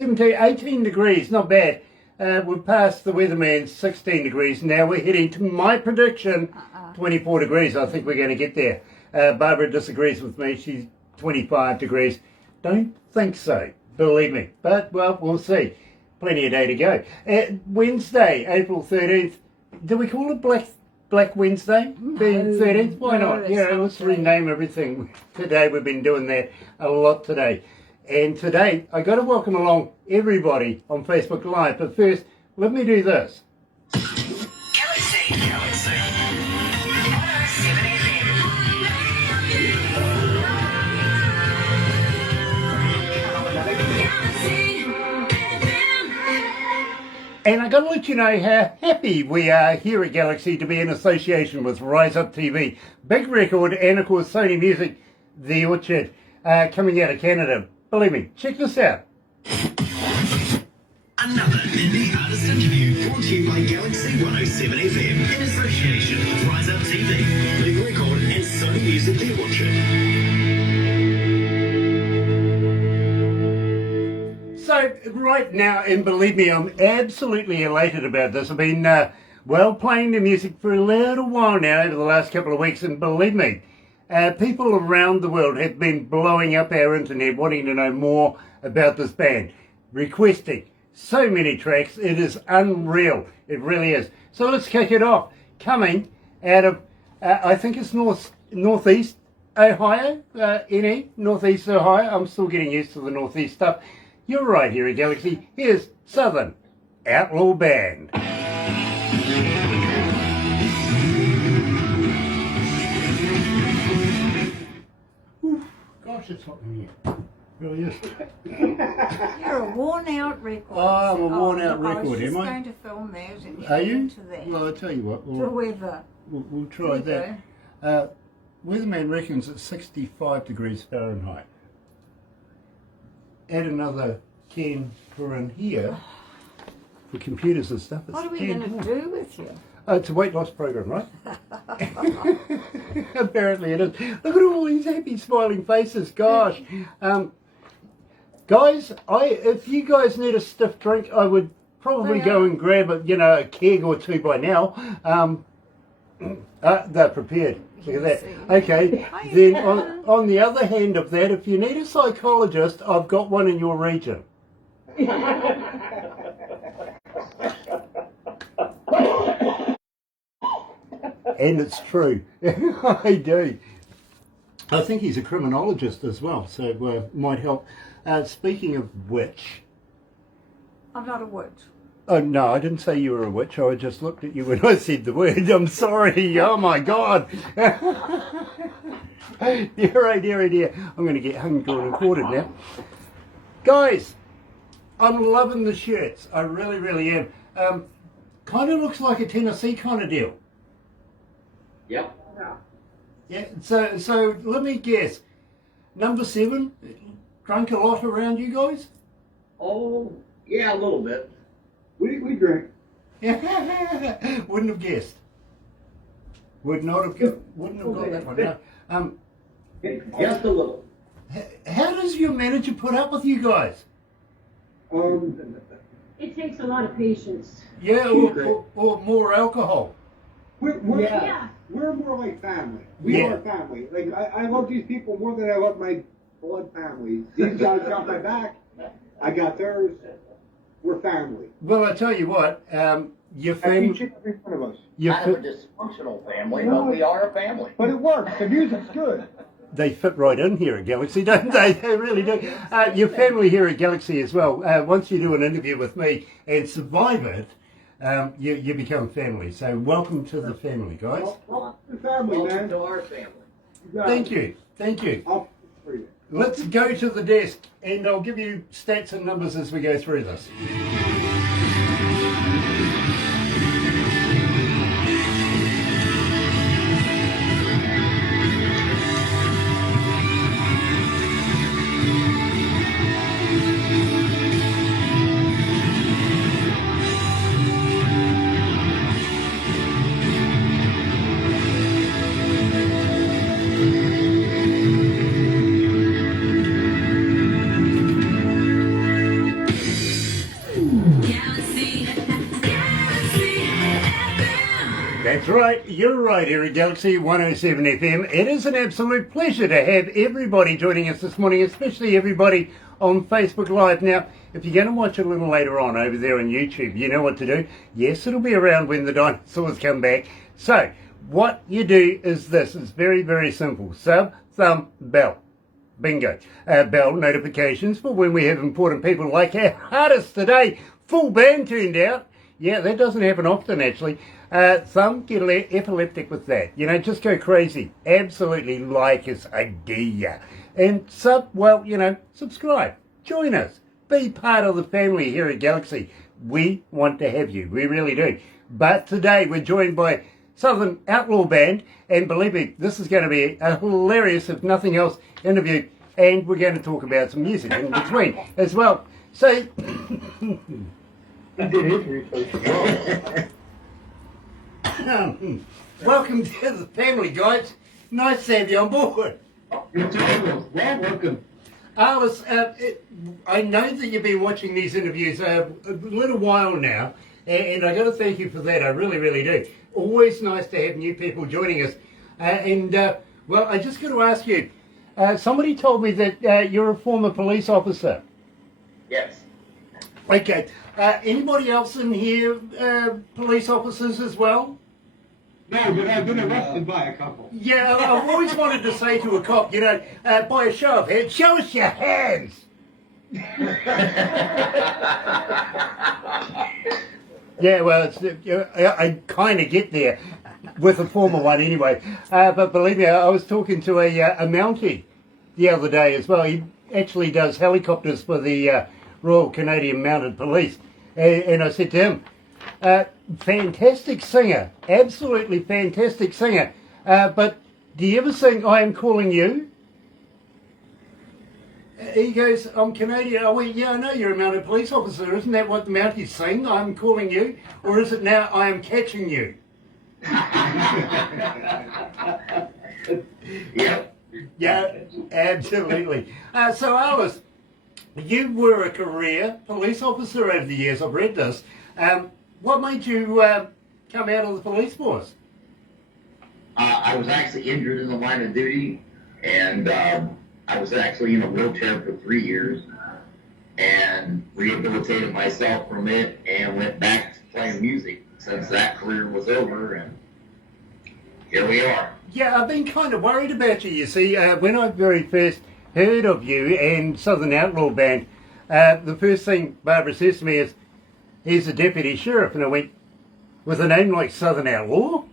17, 18 degrees, not bad. We've passed the weatherman's 16 degrees. Now we're heading to my prediction, 24 degrees. I think we're going to get there. Barbara disagrees with me. She's 25 degrees. Don't think so, believe me. But, well, we'll see. Plenty of day to go. Wednesday, April 13th. Do we call it Black Wednesday? Being 13th? Why not? Yeah, let's rename everything. Today, we've been doing that a lot today. And today, I got to welcome along everybody on Facebook Live. But first, let me do this. Galaxy 107fm. And I got to let you know how happy we are here at Galaxy to be in association with Rise Up TV, Big Record, and of course Sony Music, The Orchard, coming out of Canada. Believe me, check this out. Another indie artist interview brought to you by Galaxy 107fm in association with Rise Up TV, Big Record, and Sony Music, The Orchard. So right now, and believe me, I'm absolutely elated about this. I've been, playing the music for a little while now over the last couple of weeks, and believe me, people around the world have been blowing up our internet wanting to know more about this band, requesting so many tracks. It is unreal. It really is. So let's kick it off. Coming out of, I think it's northeast Ohio, northeast Ohio. I'm still getting used to the northeast stuff. You're right here at Galaxy. Here's Southern Outlaw Band. Oof, gosh, it's hot in here. It really is. You're a worn-out record. Oh, I'm a worn-out record, am I? I was just going to film that and Are you? into that. Well, I'll tell you what. The weather. We'll try that. Weatherman reckons it's 65 degrees Fahrenheit. Add another 10 for in here. For computers and stuff, it's What are we 10 going more. to do with you? It's a weight loss program, right? Apparently it is. Look at all these happy smiling faces. Gosh. Guys, if you guys need a stiff drink, I would probably go and grab a keg or two by now. They're prepared. Look at that. Okay, then on the other hand of that, if you need a psychologist, I've got one in your region. And it's true. I do. I think he's a criminologist as well, so might help. Speaking of which... I'm not a witch. Oh, no, I didn't say you were a witch. I just looked at you when I said the word. I'm sorry. Oh, my God. Dear. I'm going to get hung and recorded now. Guys, I'm loving the shirts. I really, really am. Kind of looks like a Tennessee kind of deal. Yep. Yeah, so let me guess. Number 7, drunk a lot around you guys? Oh, yeah, a little bit. We drink. Wouldn't have guessed. Wouldn't have got that one. No. Just a little. How does your manager put up with you guys? It takes a lot of patience. Yeah, or more alcohol. We're more like family. We are family. Like I love these people more than I love my blood family. These guys got my back. I got theirs. We're family. Well, I tell you what, your Each family... and every one of us. Kind of a dysfunctional family, but we are a family. But it works. The music's good. They fit right in here at Galaxy, don't they? They really do. Your family here at Galaxy as well. Once you do an interview with me and survive it, you become family. So welcome to the family, guys. Welcome to the family, Welcome man. to our family. Thank you. I'll for you. Let's go to the desk, and I'll give you stats and numbers as we go through this. You're right here at Galaxy 107 FM. It is an absolute pleasure to have everybody joining us this morning, especially everybody on Facebook Live. Now, if you're going to watch it a little later on over there on YouTube, you know what to do. Yes, it'll be around when the dinosaurs come back. So, what you do is this. It's very, very simple. Sub, thumb, bell. Bingo. Bell notifications for when we have important people like our artist today. Full band turned out. Yeah, that doesn't happen often, actually. Some get epileptic with that. You know, just go crazy. Absolutely like his idea. And subscribe. Join us. Be part of the family here at Galaxy. We want to have you. We really do. But today we're joined by Southern Outlaw Band. And believe me, this is going to be a hilarious, if nothing else, interview. And we're going to talk about some music in between as well. So... Welcome to the family, guys. Nice to have you on board. You too. Well, welcome. Alice, I know that you've been watching these interviews a little while now, and I got to thank you for that. I really, really do. Always nice to have new people joining us. I just got to ask you. Somebody told me that you're a former police officer. Yes. Okay. Anybody else in here police officers as well? No, but I've been arrested by a couple. Yeah, I've always wanted to say to a cop, by a show of hands, show us your hands. Yeah, well, I kind of get there with a former one anyway. But believe me, I was talking to a Mountie the other day as well. He actually does helicopters for the Royal Canadian Mounted Police. And I said to him, fantastic singer, absolutely fantastic singer. But do you ever sing I Am Calling You? He goes, I'm Canadian. I went, yeah, I know you're a mounted police officer. Isn't that what the Mounties sing, I'm calling you? Or is it now I am catching you? Yep. Yeah, absolutely. So Alice, you were a career police officer over the years. I've read this. What made you come out of the police force? I was actually injured in the line of duty, and I was actually in a wheelchair for 3 years, and rehabilitated myself from it, and went back to playing music since that career was over, and here we are. Yeah, I've been kind of worried about you, you see. When I very first heard of you and Southern Outlaw Band, the first thing Barbara says to me is, he's a deputy sheriff. And I went, with a name like Southern Outlaw?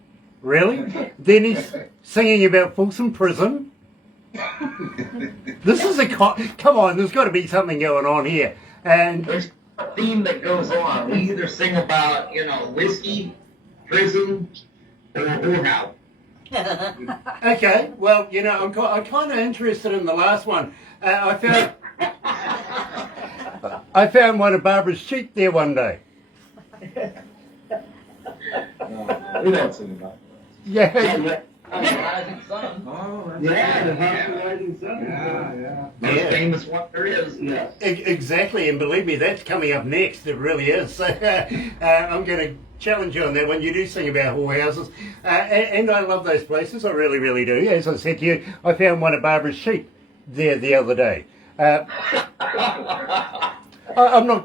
Really? Then he's singing about Folsom Prison? This is come on, there's got to be something going on here. And There's a theme that goes on. We either sing about, whiskey, prison, or whorehouse. okay, well, I'm kind of interested in the last one. I found one of Barbara's sheep there one day. We don't sing about that. Yeah. Rising sun. Oh, the Rising Sun. Yeah. Most famous one there is. Yes. Exactly, and believe me, that's coming up next. It really is. So, I'm going to challenge you on that one. You do sing about whorehouses, and I love those places. I really, really do. As I said to you, I found one of Barbara's sheep there the other day. I'm no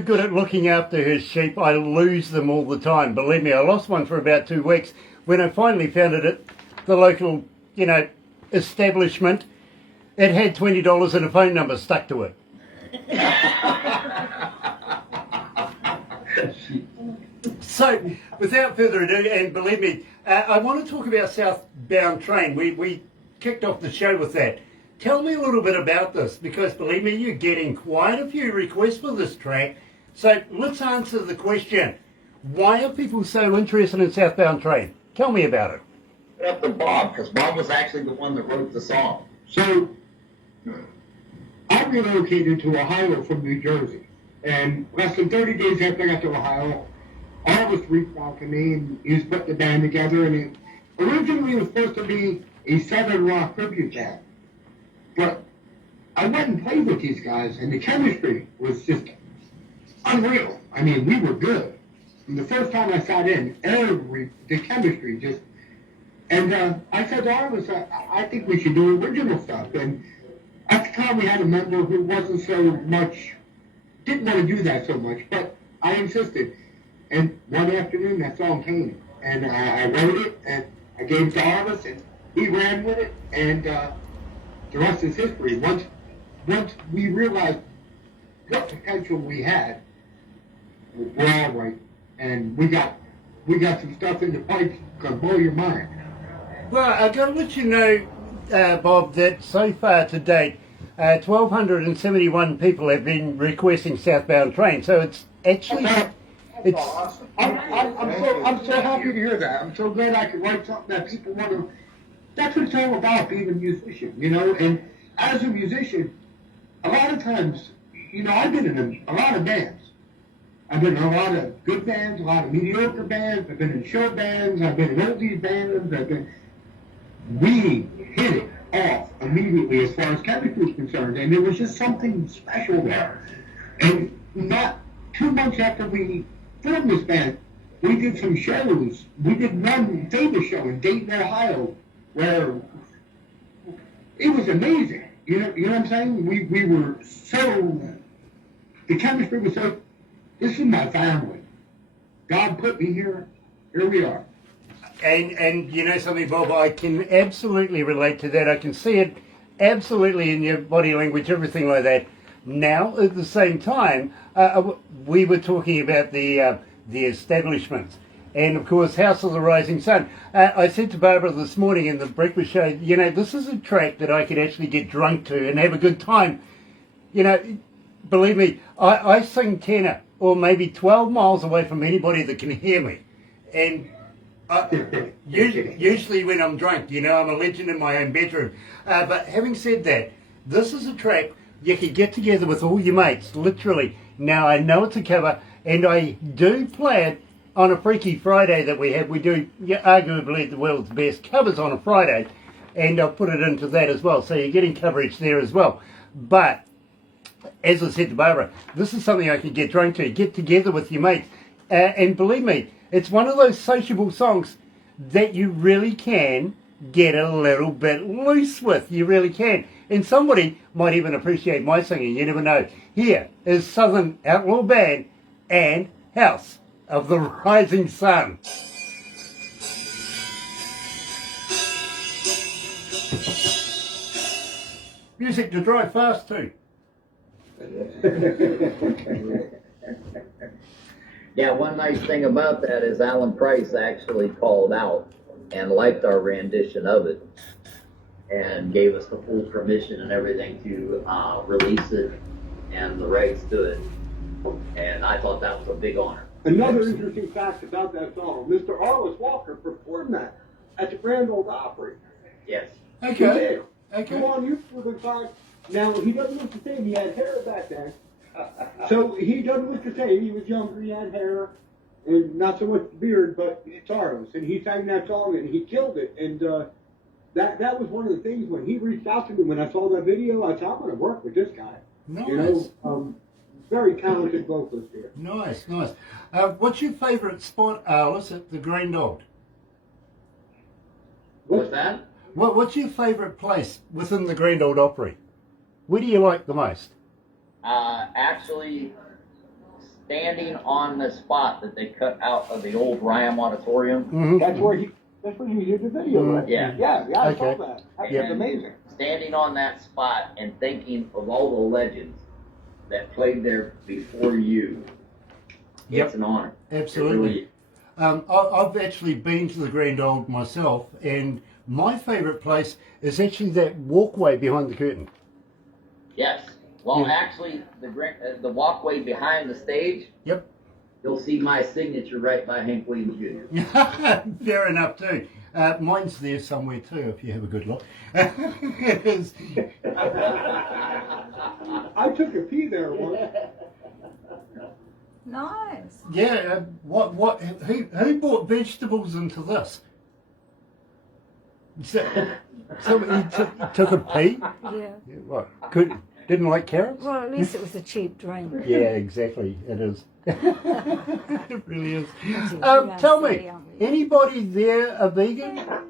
good at looking after her sheep. I lose them all the time. Believe me, I lost one for about 2 weeks. When I finally found it at the local, establishment, it had $20 and a phone number stuck to it. So, without further ado, and believe me, I want to talk about Southbound Train. We kicked off the show with that. Tell me a little bit about this, because believe me, you're getting quite a few requests for this track. So let's answer the question. Why are people so interested in Southbound Train? Tell me about it. Up to Bob, because Bob was actually the one that wrote the song. So, I relocated to Ohio from New Jersey. And less than 30 days after I got to Ohio, Elvis reached out to me and he was putting the band together. And originally it was supposed to be a Southern rock tribute band. But I went and played with these guys and the chemistry was just unreal. I mean, we were good. And the first time I sat in, the chemistry just, and I said to Arliss, I think we should do original stuff. And at the time we had a member who wasn't so much, didn't want to do that so much, but I insisted. And one afternoon that song came, and I wrote it, and I gave it to Arliss, and he ran with it, and the rest is history. Once we realized what potential we had, we're all right, and we got some stuff in the pipes gonna blow your mind. Well, I've got to let you know, Bob, that so far to date, 1,271 people have been requesting southbound train. So it's actually, it's. Awesome. I'm so happy to hear that. I'm so glad I could write something that people want to. That's what it's all about, being a musician, you know. And as a musician, a lot of times, you know, I've been in a lot of bands. I've been in a lot of good bands, a lot of mediocre bands. I've been in show bands. I've been in oldies bands. We hit it off immediately as far as chemistry is concerned, and there was just something special there. And not 2 months after we formed this band, we did some shows. We did one famous show in Dayton, Ohio, where it was amazing. You know what I'm saying? We were so, the chemistry was so, this is my family. God put me here. Here we are. And you know something, Bob, I can absolutely relate to that. I can see it absolutely in your body language, everything like that. Now, at the same time, we were talking about the establishments. And, of course, House of the Rising Sun. I said to Barbara this morning in the breakfast show, you know, this is a track that I could actually get drunk to and have a good time. You know, believe me, I sing tenor or maybe 12 miles away from anybody that can hear me. And usually when I'm drunk, you know, I'm a legend in my own bedroom. But having said that, this is a track you could get together with all your mates, literally. Now, I know it's a cover, and I do play it on a Freaky Friday that we have. We do arguably the world's best covers on a Friday, and I'll put it into that as well. So you're getting coverage there as well. But, as I said to Barbara, this is something I could get drunk to, get together with your mates. And believe me, it's one of those sociable songs that you really can get a little bit loose with. You really can. And somebody might even appreciate my singing. You never know. Here is Southern Outlaw Band and House of the Rising Sun. Music to drive fast to. Yeah, one nice thing about that is Alan Price actually called out and liked our rendition of it and gave us the full permission and everything to release it and the rights to it. And I thought that was a big honor. Another interesting fact about that song, Mr. Arliss Walker performed that at the Grand Ole Opry. Yes. He did. Okay. Go on YouTube and find. Now, he doesn't look the same. He had hair back then. So he doesn't look the same. He was younger. He had hair and not so much beard, but it's Arliss. And he sang that song and he killed it. And that was one of the things when he reached out to me when I saw that video. I said, I'm going to work with this guy. Nice. You know, very talented vocalist here. Nice. What's your favourite spot, Arliss, at the Grand Old? What's that? What's your favourite place within the Grand Old Opry? Where do you like the most? Actually, standing on the spot that they cut out of the old Ryam Auditorium. Mm-hmm. That's where he did the video, right? Yeah. Yeah, I Okay. saw that. That Yeah. was amazing. Standing on that spot and thinking of all the legends that played there before you. Yep. It's an honor. Absolutely. It really is. I've actually been to the Grand Old myself, and my favourite place is actually that walkway behind the curtain. Yes. Well, Yeah. actually, the walkway behind the stage, Yep. you'll see my signature right by Hank Williams Jr. Fair enough too. Mine's there somewhere too, if you have a good look. It is. I took a pee there once. Nice. Yeah. Who brought vegetables into this? Somebody took a pee. Yeah. Yeah, what? Could Didn't like carrots? Well, at least it was a cheap drink. Yeah, exactly. It is. It really is. Yeah, Tell so me, young. anybody there a vegan? No,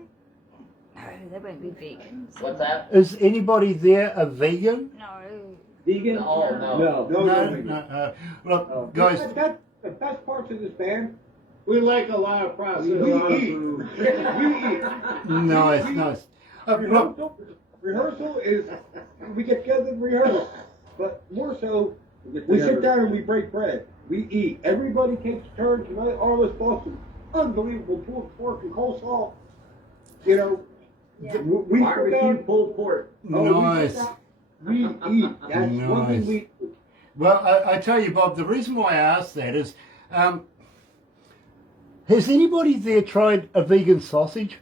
they won't be vegans. What's that? Is anybody there a vegan? No. Vegan? Oh, no. No. Look, guys, That's the best parts of this band. We like a lot of processed We eat. food. We eat. nice. Look, Rehearsal is, we get together and rehearse. But more so, we sit down and we break bread. We eat. Everybody takes turns, and all of us bought some unbelievable pulled pork and coleslaw. You know, we sit Barbecue down. pulled pork. nice. We eat. That's one thing we do. Well, I tell you, Bob, the reason why I asked that is, has anybody there tried a vegan sausage?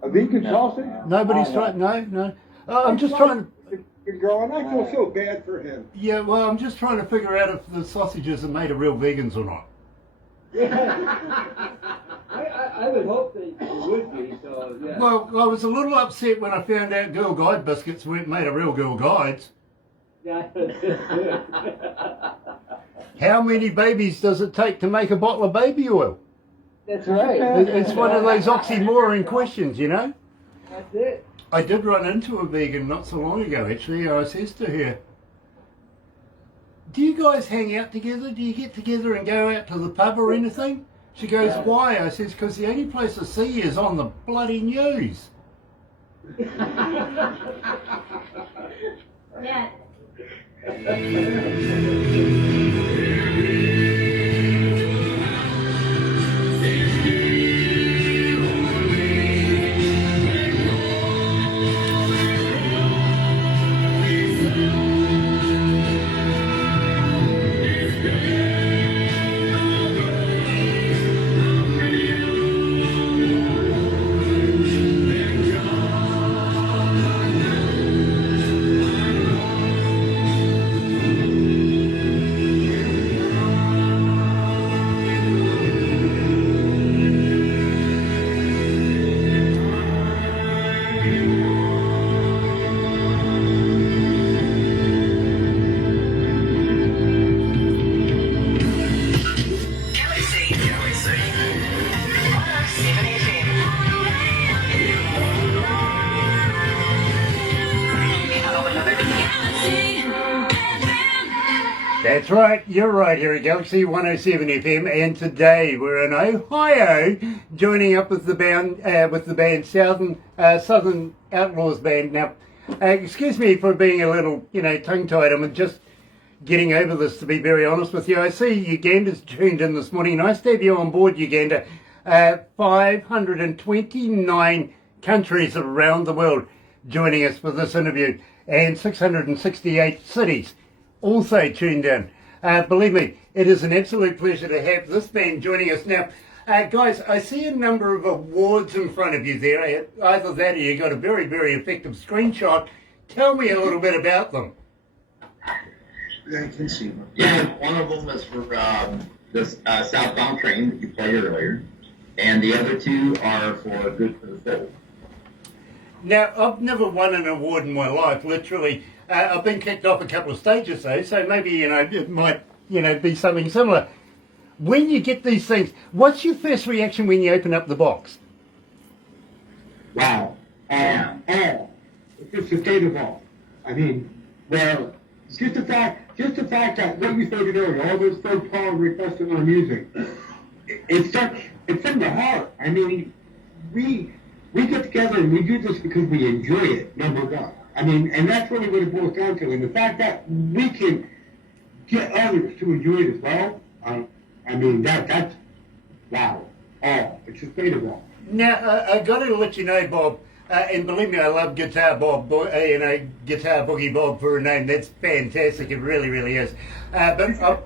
A vegan sausage? Nobody's tried? No? I'm just trying to... Good girl, and I feel so bad for him. Yeah, well, I'm just trying to figure out if the sausages are made of real vegans or not. I would hope they would be, so yeah. Well, I was a little upset when I found out Girl Guide biscuits weren't made of real Girl Guides. Yeah, that's good. How many babies does it take to make a bottle of baby oil? That's right. It's one of those oxymoron questions, you know? That's it. I did run into a vegan not so long ago, actually. I says to her, do you guys hang out together? Do you get together and go out to the pub or anything? She goes, why? I says, because the only place I see you is on the bloody news. Yeah. That's right, you're right here at Galaxy 107 FM, and today we're in Ohio, joining up with the band Southern Outlaws band. Now, excuse me for being a little, tongue-tied. I'm just getting over this, to be very honest with you. I see Uganda's tuned in this morning. Nice to have you on board, Uganda. 529 countries around the world joining us for this interview, and 668 cities also tuned in. Believe me, it is an absolute pleasure to have this band joining us. Now, guys, I see a number of awards in front of you there. Either that or you got a very, very effective screenshot. Tell me a little bit about them. I can see one. Yeah, one of them is for the southbound train that you played earlier, and the other two are for Good for the Soul. Now, I've never won an award in my life, literally. I've been kicked off a couple of stages though, so maybe, it might, be something similar. When you get these things, what's your first reaction when you open up the box? Wow. It's just the state of all. I mean, well, just the fact that what you stated earlier, all those third-party requests of our music, it's from the heart. I mean, we get together and we do this because we enjoy it, number one. I mean, and that's really what it boils down to. And the fact that we can get others to enjoy it as well, I mean, that's, wow. It's just state of all. Now, I got to let you know, Bob, and believe me, I love Guitar Bob, Guitar Boogie Bob for a name. That's fantastic. It really, really is. But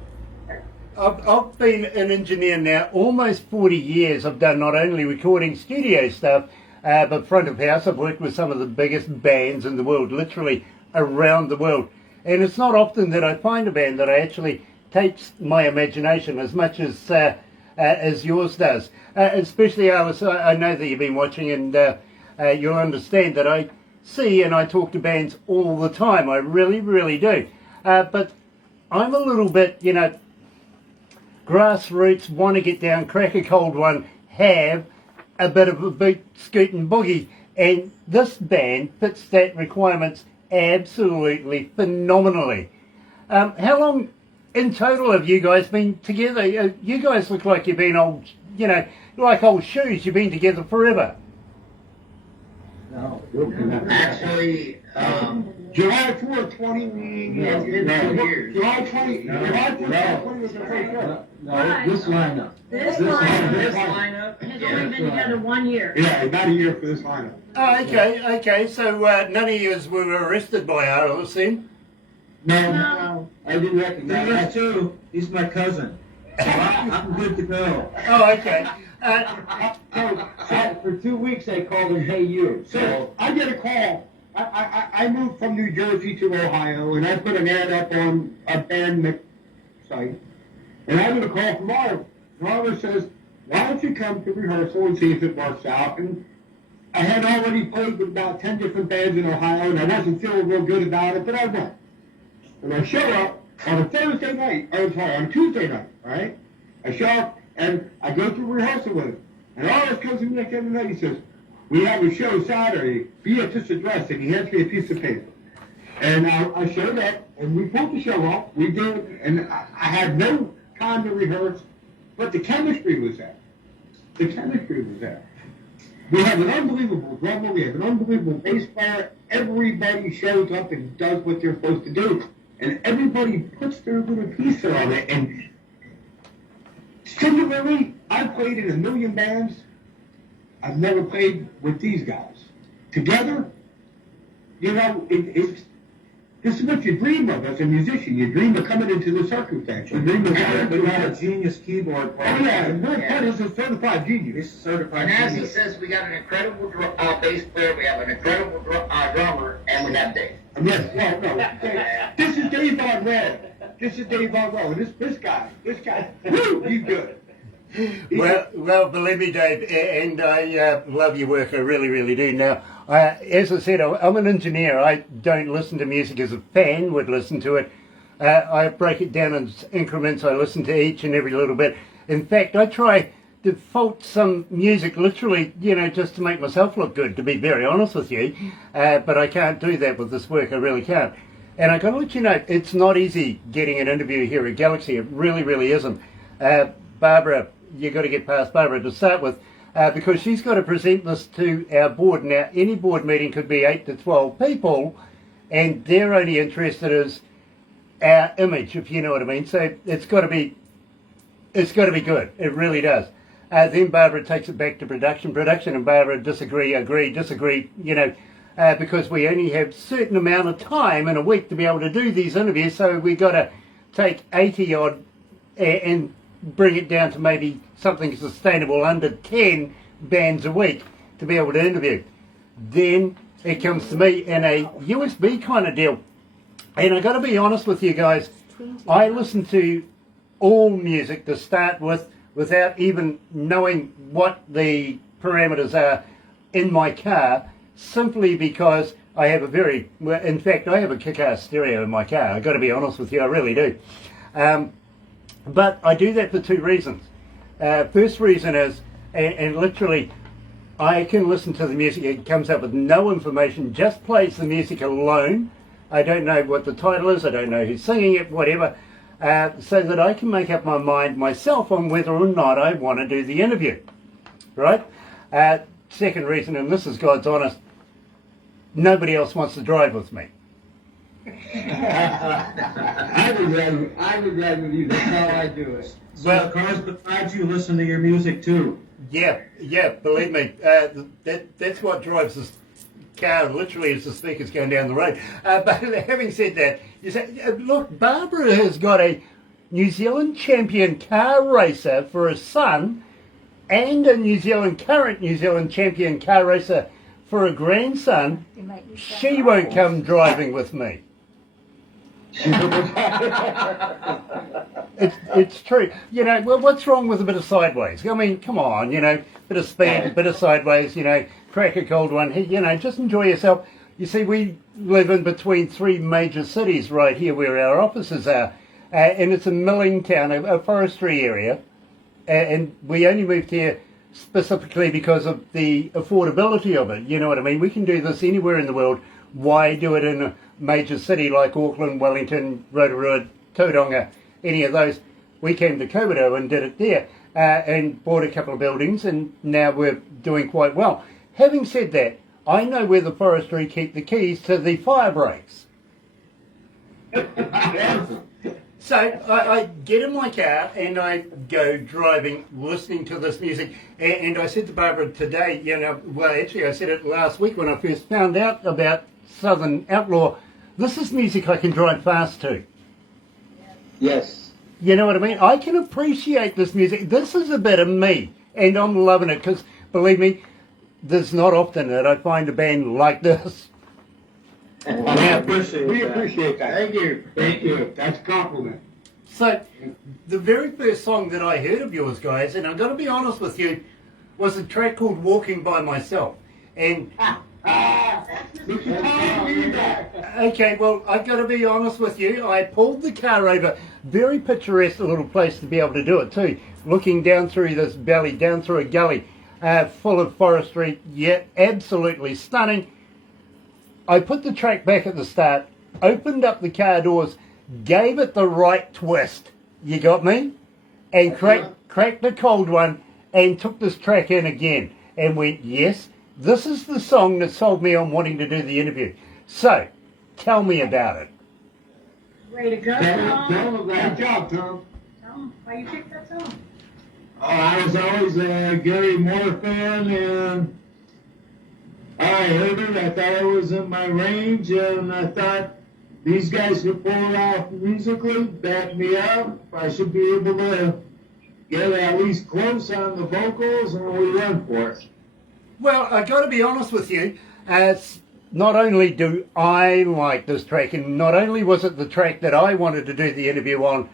I've been an engineer now almost 40 years. I've done not only recording studio stuff, but front of house. I've worked with some of the biggest bands in the world, literally around the world. And it's not often that I find a band that actually takes my imagination as much as yours does. Especially, Alice, I know that you've been watching, and you'll understand that I see and I talk to bands all the time. I really, really do. But I'm a little bit, grassroots, want to get down, crack a cold one, have a bit of a boot, scoot and boogie. And this band fits that requirements absolutely phenomenally. How long in total have you guys been together? You guys look like you've been old, like old shoes. You've been together forever. No. Actually, July 4th, 20. it's been 2 years. July 20. July 4th, 20 was the first show. No, this lineup. This This lineup has only been together 1 year. Yeah, about a year for this lineup. Oh, okay. So none of you were arrested by RLS then? No. I didn't recognize that too. He's my cousin. So I'm good to go. Oh, okay. So for 2 weeks they called him Hey You. So I get a call. I moved from New Jersey to Ohio, and I put an ad up on a band site. And I get a call from Marv. Marv says, why don't you come to rehearsal and see if it works out? And I had already played with about 10 different bands in Ohio, and I wasn't feeling real good about it, but I went. And I show up on a Thursday night, on a Tuesday night, right? I show up, and I go through rehearsal with him. And Arlis comes to me next every night, he says, we have a show Saturday, be at this address, and he hands me a piece of paper. And I showed up, and we pulled the show off, we did, and I had no time to rehearse, but the chemistry was there. The chemistry was there. We have an unbelievable drummer, we have an unbelievable bass player, everybody shows up and does what they're supposed to do. And everybody puts their little piece on it, and similarly, I've played in a million bands. I've never played with these guys. Together, this is what you dream of as a musician. You dream of coming into the circumstance. You dream of We got a genius keyboard player. Oh yeah, and Fred is a certified genius. He's a certified And as he genius. says, we got an incredible bass player, we have an incredible drummer, and we have Dave. Yes, well, no. This is Dave Von Red. This is Dave Von Red. This guy, woo, he's good. Well, believe me, Dave, and I love your work. I really, really do. Now, as I said, I'm an engineer. I don't listen to music as a fan would listen to it. I break it down in increments. I listen to each and every little bit. In fact, I try to fault some music literally, just to make myself look good, to be very honest with you. But I can't do that with this work. I really can't. And I got to let you know, it's not easy getting an interview here at Galaxy. It really, really isn't. Barbara, you've got to get past Barbara to start with, because she's got to present this to our board. Now, any board meeting could be 8 to 12 people, and their only interested is our image, if you know what I mean. So it's got to be good. It really does. Then Barbara takes it back to production, and Barbara agree, disagree, because we only have a certain amount of time in a week to be able to do these interviews, so we got to take 80 odd and bring it down to maybe something sustainable under 10 bands a week to be able to interview. Then it comes to me in a USB kind of deal. And I got to be honest with you guys, I listen to all music to start with without even knowing what the parameters are in my car, simply because I have in fact, I have a kick-ass stereo in my car. I got to be honest with you, I really do. But I do that for two reasons. First reason is, and literally, I can listen to the music, it comes up with no information, just plays the music alone. I don't know what the title is, I don't know who's singing it, whatever, so that I can make up my mind myself on whether or not I want to do the interview, right? Second reason, and this is God's honest, nobody else wants to drive with me. I would ride with you. That's how I do it. So Well- the cars beside you listen to your music too. Yeah, believe me, that's what drives this car, literally, as the speakers going down the road. But having said that, you say, look, Barbara has got a New Zealand champion car racer for a son, and a current New Zealand champion car racer for a grandson. You make me sound She like won't old. come driving with me. It's true. Well, what's wrong with a bit of sideways? I mean, come on, bit of speed, a bit of sideways, crack a cold one, just enjoy yourself. you see, we live in between three major cities right here where our offices are. And it's a milling town, a forestry area. And we only moved here specifically because of the affordability of it. You know what I mean? We can do this anywhere in the world. Why do it in a major city like Auckland, Wellington, Rotorua, Tauranga, any of those? We came to Komodo and did it there and bought a couple of buildings, and now we're doing quite well. Having said that, I know where the forestry keep the keys to the fire breaks. So I get in my car and I go driving, listening to this music. And I said to Barbara today, you know, well, actually I said it last week when I first found out about Southern Outlaw. This is music I can drive fast to. Yes. You know what I mean? I can appreciate this music. This is a bit of me, and I'm loving it because, believe me, there's not often that I find a band like this. We appreciate that. Thank you. Thank you. That's a compliment. So, the very first song that I heard of yours, guys, and I've got to be honest with you, was a track called Walking by Myself. And okay, well, I've got to be honest with you. I pulled the car over, very picturesque little place to be able to do it too, looking down through this valley, down through a gully full of forestry, yet absolutely stunning. I put the track back at the start, opened up the car doors, gave it the right twist, you got me? And cracked the cold one and took this track in again and went, yes, this is the song that sold me on wanting to do the interview. So, tell me about it. Way to go, Tom. Good job, Tom. Tell 'em why you picked that song. Oh, I was always a Gary Moore fan, and I heard it. I thought it was in my range, and I thought these guys could pull it off musically, back me up. I should be able to get at least close on the vocals, and we went for it. Well, I got to be honest with you. Not only do I like this track, and not only was it the track that I wanted to do the interview on,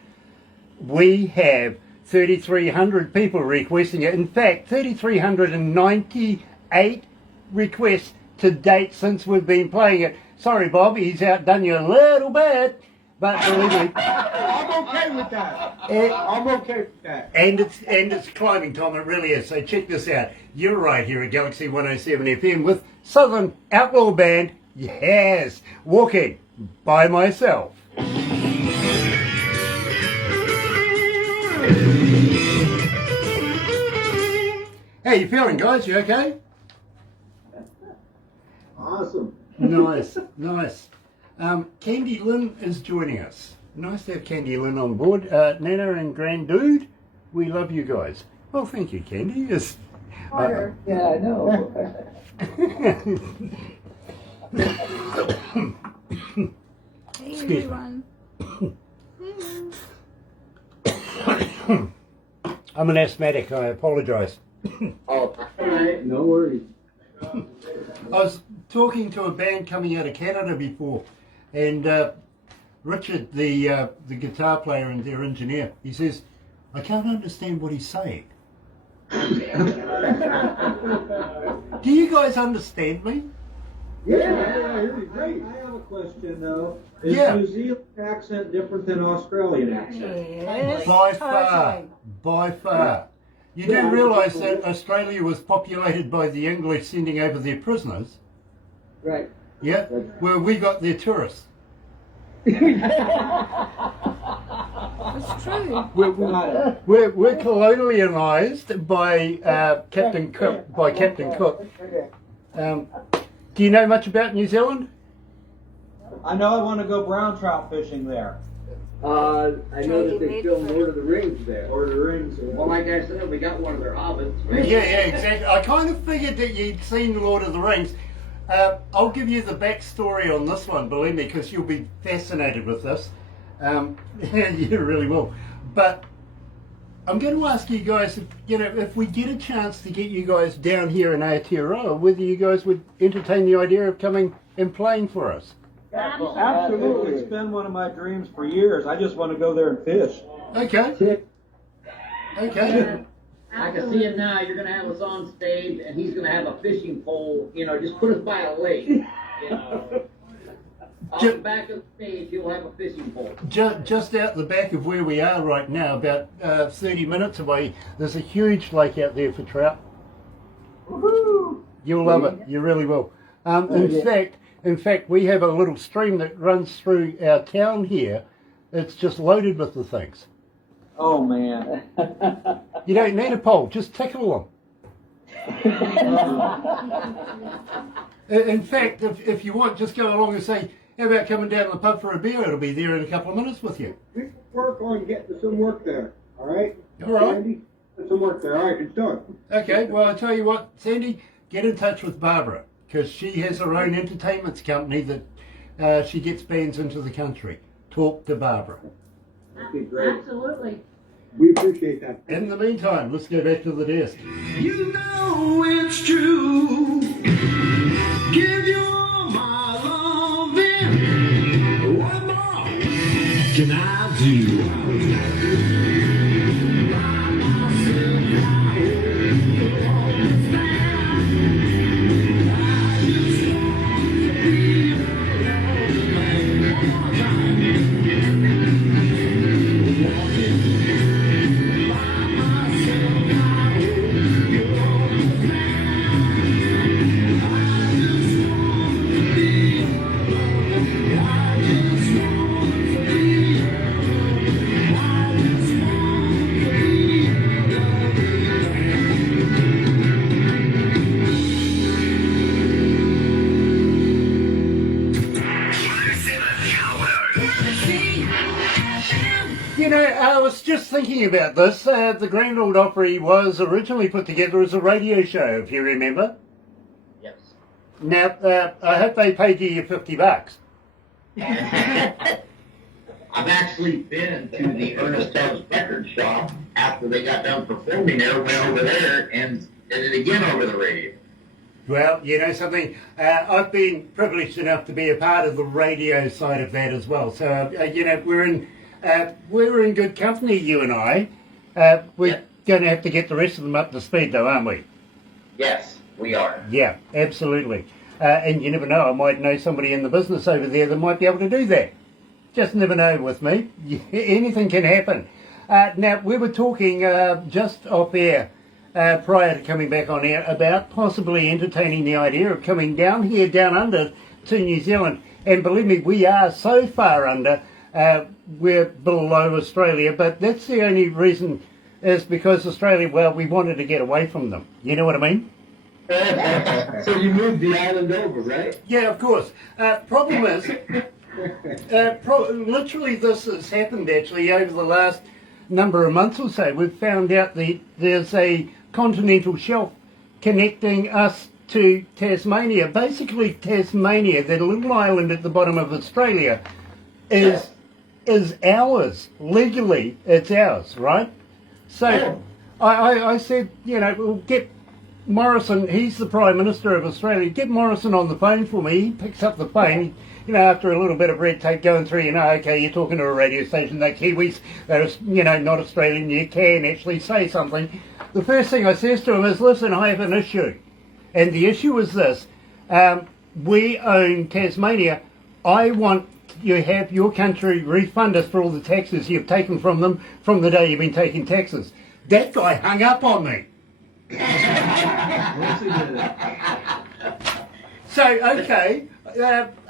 we have 3,300 people requesting it. In fact, 3,398 requests to date since we've been playing it. Sorry, Bob, he's outdone you a little bit, but believe me. I'm okay with that. I'm okay with that. And it's climbing, Tom, it really is. So check this out. You're right here at Galaxy 107 FM with Southern Outlaw Band. Yes, Walking by Myself. How you feeling, guys? You okay? Awesome. Nice, nice. Candy Lynn is joining us. Nice to have Candy Lynn on board. Nana and Grand Dude, we love you guys. Well, thank you, Candy. Yes. Yeah, I know. Hey, Excuse me. everyone. I'm an asthmatic, I apologise. Oh, all right. No worries. I was talking to a band coming out of Canada before, and Richard, the guitar player and their engineer, he says, I can't understand what he's saying. Do you guys understand me? Yeah, you're great. I have a question, though. Is Yeah. New Zealand accent different than Australian accent? Yes. By far, totally. by far. You do realise that Australia was populated by the English sending over their prisoners? Right. Yeah, well, we got their tourists. That's true. We're colonialised by Captain Cook. Do you know much about New Zealand? I know I want to go brown trout fishing there. I know that they filmed Lord of the Rings there. Lord of the Rings. Well, like I said, we got one of their hobbits. Right? Yeah, exactly. I kind of figured that you'd seen Lord of the Rings. I'll give you the backstory on this one, believe me, because you'll be fascinated with this. You really will. But I'm going to ask you guys, if we get a chance to get you guys down here in Aotearoa, whether you guys would entertain the idea of coming and playing for us. Absolutely. It's been one of my dreams for years. I just want to go there and fish. Okay. Okay. I can see it now. You're going to have us on stage, and he's going to have a fishing pole. Just put us by a lake. On the back of the stage, you'll have a fishing pole. Just out the back of where we are right now, about 30 minutes away, there's a huge lake out there for trout. Woohoo! You'll love it. You really will. In fact, we have a little stream that runs through our town here. It's just loaded with the things. Oh man. You don't need a pole. Just tickle them. In fact, if you want, just go along and say, how about coming down to the pub for a beer? It'll be there in a couple of minutes with you. We work on getting some work there. All right. All right. Sandy, get some work there. All right, it's done. Okay, well, I'll tell you what, Sandy, get in touch with Barbara, because she has her own entertainment company that she gets bands into the country. Talk to Barbara. Okay, great. Absolutely. We appreciate that. In the meantime, let's go back to the desk. You know it's true. Give you all my loving. What more can I do? You know, I was just thinking about this. The Grand Ole Opry was originally put together as a radio show, if you remember. Yes. Now, I hope they paid you your $50. I've actually been to the Ernest Tubbs record shop after they got done performing there, went over there and did it again over the radio. Well, you know something, I've been privileged enough to be a part of the radio side of that as well. So, you know, we're in good company, you and I. We're going to have to get the rest of them up to speed, though, aren't we? Yes, we are. Yeah, absolutely. And you never know, I might know somebody in the business over there that might be able to do that. Just never know with me. Anything can happen. Now, we were talking just off air prior to coming back on air about possibly entertaining the idea of coming down here, down under to New Zealand. And believe me, we are so far under, we're below Australia, but that's the only reason is because Australia, well, we wanted to get away from them. You know what I mean? So you moved the island over, right? Yeah, of course. Problem is, literally this has happened actually over the last number of months or so. We've found out that there's a continental shelf connecting us to Tasmania. Basically, Tasmania, that little island at the bottom of Australia, is ours. Legally, it's ours, right? So I said, you know, we'll get Morrison, he's the Prime Minister of Australia, get Morrison on the phone for me. He picks up the phone, you know, after a little bit of red tape going through, you know, okay, you're talking to a radio station, they're Kiwis, they're, you know, not Australian, you can actually say something. The first thing I says to him is, listen, I have an issue. And the issue is this, we own Tasmania. I want you to have your country refund us for all the taxes you've taken from them from the day you've been taking taxes. That guy hung up on me. So, okay,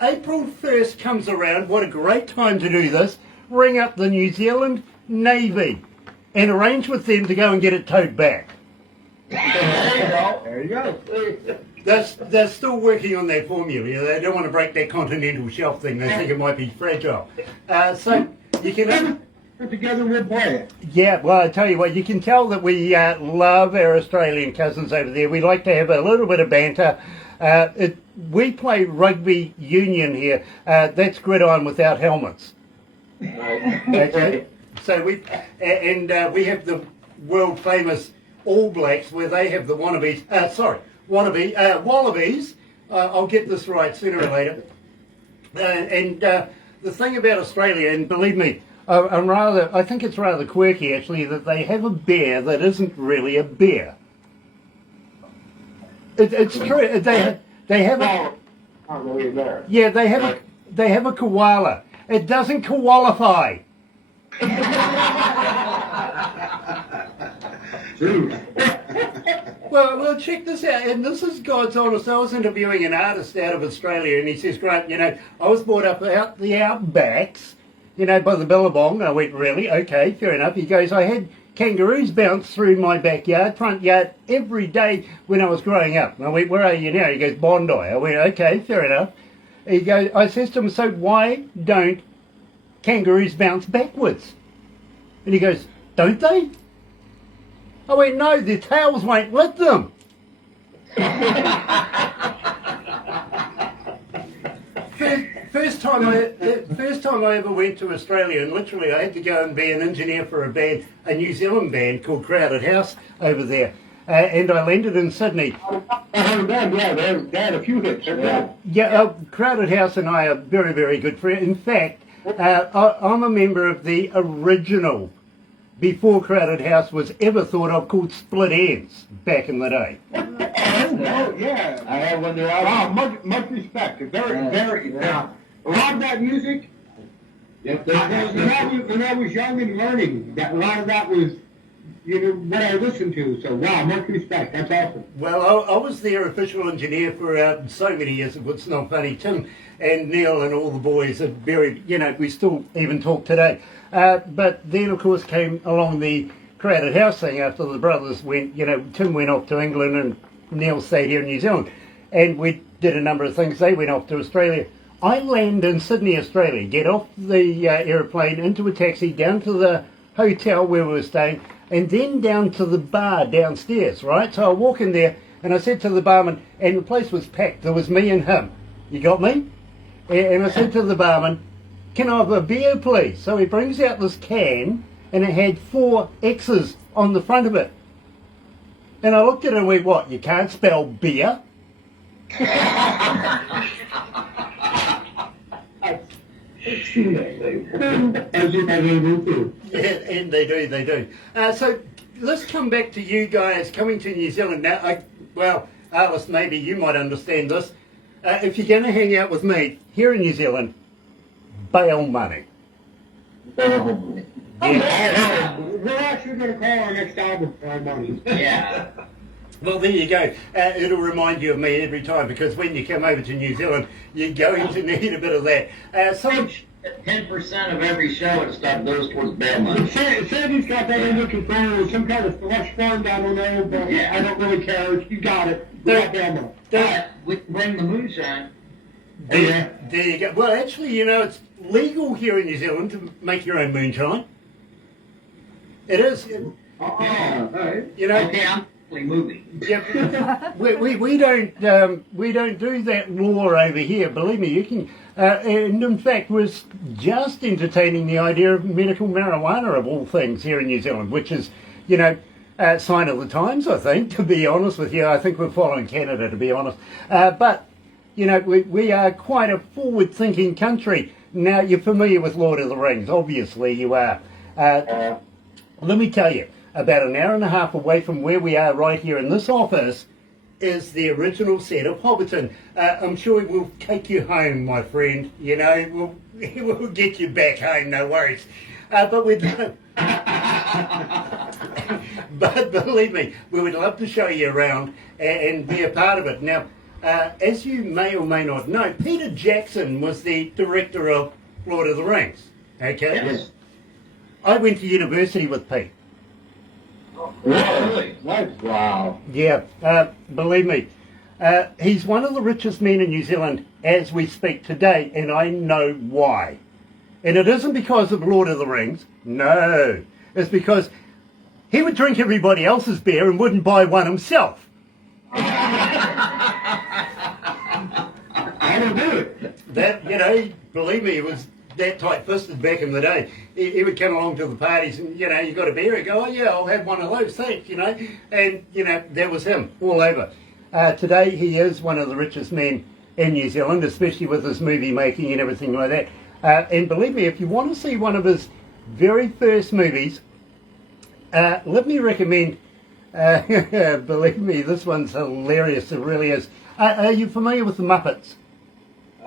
April 1st comes around. What a great time to do this. Ring up the New Zealand Navy and arrange with them to go and get it towed back. There you go. They're still working on their formula. They don't want to break that continental shelf thing. They think it might be fragile. So you can... Put together, we'll play it. Yeah, well, I tell you what, you can tell that we love our Australian cousins over there. We like to have a little bit of banter. We play rugby union here. That's gridiron without helmets. Okay. So we have the world famous All Blacks where they have the wallabies. I'll get this right sooner or later. The thing about Australia, and believe me, I think it's rather quirky actually that they have a bear that isn't really a bear. It's true. They have on the way there. Yeah, they have a koala. It doesn't qualify. True. Well, check this out, and this is God's honest. I was interviewing an artist out of Australia, and he says, Grant, I was brought up out the outbacks, by the Billabong. I went, really? Okay, fair enough. He goes, I had kangaroos bounce through my backyard, front yard, every day when I was growing up. And I went, where are you now? He goes, Bondi. I went, okay, fair enough. He goes, I says to him, so why don't kangaroos bounce backwards? And he goes, don't they? I went, no, their tails won't let them. First time I ever went to Australia, and literally I had to go and be an engineer for a New Zealand band called Crowded House over there. And I landed in Sydney. I heard them, yeah, they had a few hits. Yeah, Crowded House and I are very, very good friends. In fact, I'm a member of the original, before Crowded House was ever thought of, called Split Ends back in the day. Oh, yeah. I have one there. Wow, much respect. Very. A lot of that music, when I was young and learning, a lot of that was, what I listened to. So, wow, much respect. That's awesome. Well, I was their official engineer for so many years. It's not funny. Tim and Neil and all the boys are very, we still even talk today. But then, of course, came along the Crowded House thing after the brothers went, Tim went off to England and Neil stayed here in New Zealand. And we did a number of things. They went off to Australia. I land in Sydney, Australia, get off the aeroplane, into a taxi, down to the hotel where we were staying, and then down to the bar downstairs, right? So I walk in there, and I said to the barman, and the place was packed. There was me and him. You got me? And I said to the barman, can I have a beer, please? So he brings out this can, and it had 4 X's on the front of it. And I looked at it and went, what, you can't spell beer? As you have able to. Yeah, and they do. So let's come back to you guys coming to New Zealand now. Alice, maybe you might understand this. If you're going to hang out with me here in New Zealand, bail money. Yeah. We're actually going to call our next album for money. Yeah. Well, there you go. It'll remind you of me every time, because when you come over to New Zealand, you're going to need a bit of that. 10% of every show and stuff goes towards bail money. Sandy's got that under control, or some kind of slush fund, I don't know, but Yeah. I don't really care. You got it. We got bail money. We can bring the moonshine. There you go. Well, actually, it's legal here in New Zealand to make your own moonshine. It is. Alright. Okay, I'm moving. Yep. we don't do that law over here. Believe me, you can. And in fact, we're just entertaining the idea of medical marijuana of all things here in New Zealand, which is, sign of the times, I think. To be honest with you, I think we're following Canada, to be honest. But we are quite a forward-thinking country. Now, you're familiar with Lord of the Rings, obviously you are. Let me tell you, about an hour and a half away from where we are right here in this office is the original set of Hobbiton. I'm sure we'll take you home, my friend. We'll get you back home, no worries. But believe me, we would love to show you around and be a part of it. Now, as you may or may not know, Peter Jackson was the director of Lord of the Rings. Okay? Yes. I went to university with Pete. Really? Wow. Yeah, believe me. He's one of the richest men in New Zealand as we speak today, and I know why. And it isn't because of Lord of the Rings. No. It's because he would drink everybody else's beer and wouldn't buy one himself. I don't do it. That, believe me, it was that tight-fisted back in the day. He would come along to the parties and, you got a beer, he'd go, oh yeah, I'll have one of those, thanks, And, that was him, all over. Today, he is one of the richest men in New Zealand, especially with his movie making and everything like that. And believe me, if you want to see one of his very first movies, let me recommend, believe me, this one's hilarious, it really is. Are you familiar with the Muppets?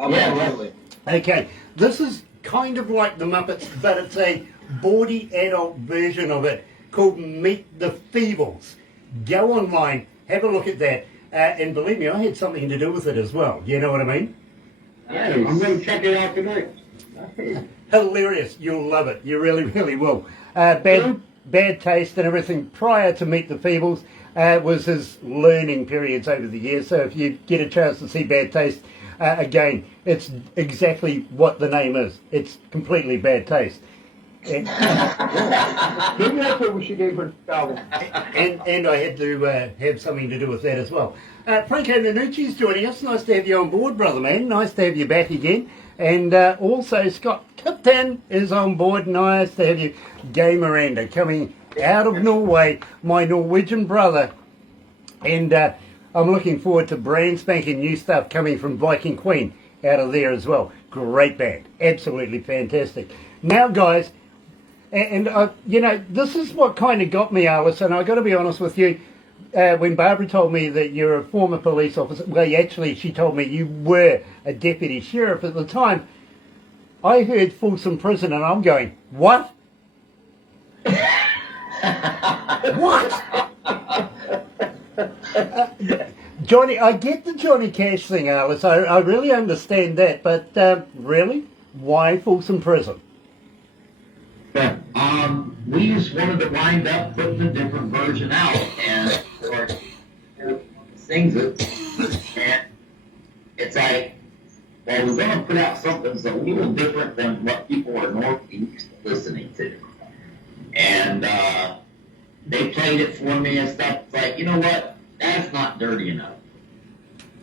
Absolutely. Okay, this is kind of like the Muppets, but it's a bawdy adult version of it called Meet the Feebles. Go online, have a look at that, and believe me, I had something to do with it as well. You know what I mean? Yeah, I'm going to check it out tonight. Hilarious. You'll love it. You really, really will. Bad Taste and everything prior to Meet the Feebles was his learning periods over the years. So if you get a chance to see Bad Taste, again, it's exactly what the name is. It's completely bad taste. And, Maybe that's what we should give her the album. and I had to have something to do with that as well. Franco Nanucci's joining us. Nice to have you on board, brother man. Nice to have you back again. And also Scott Kipton is on board. Nice to have you. Gay Miranda coming out of Norway, my Norwegian brother. And I'm looking forward to brand spanking new stuff coming from Viking Queen out of there as well. Great band. Absolutely fantastic. Now, guys, and you know, this is what kind of got me, Alice, and I've got to be honest with you. When Barbara told me that you're a former police officer, well, actually, she told me you were a deputy sheriff at the time. I heard Folsom Prison, and I'm going, what? What? Johnny, I get the Johnny Cash thing, Alice. I really understand that, but really, why Folsom Prison? Yeah. We just wanted to wind up putting a different version out, and of course, sings it, and it's like, well, we're going to put out something that's a little different than what people are normally used to listening to. And they played it for me and stuff. It's like, you know what? That's not dirty enough.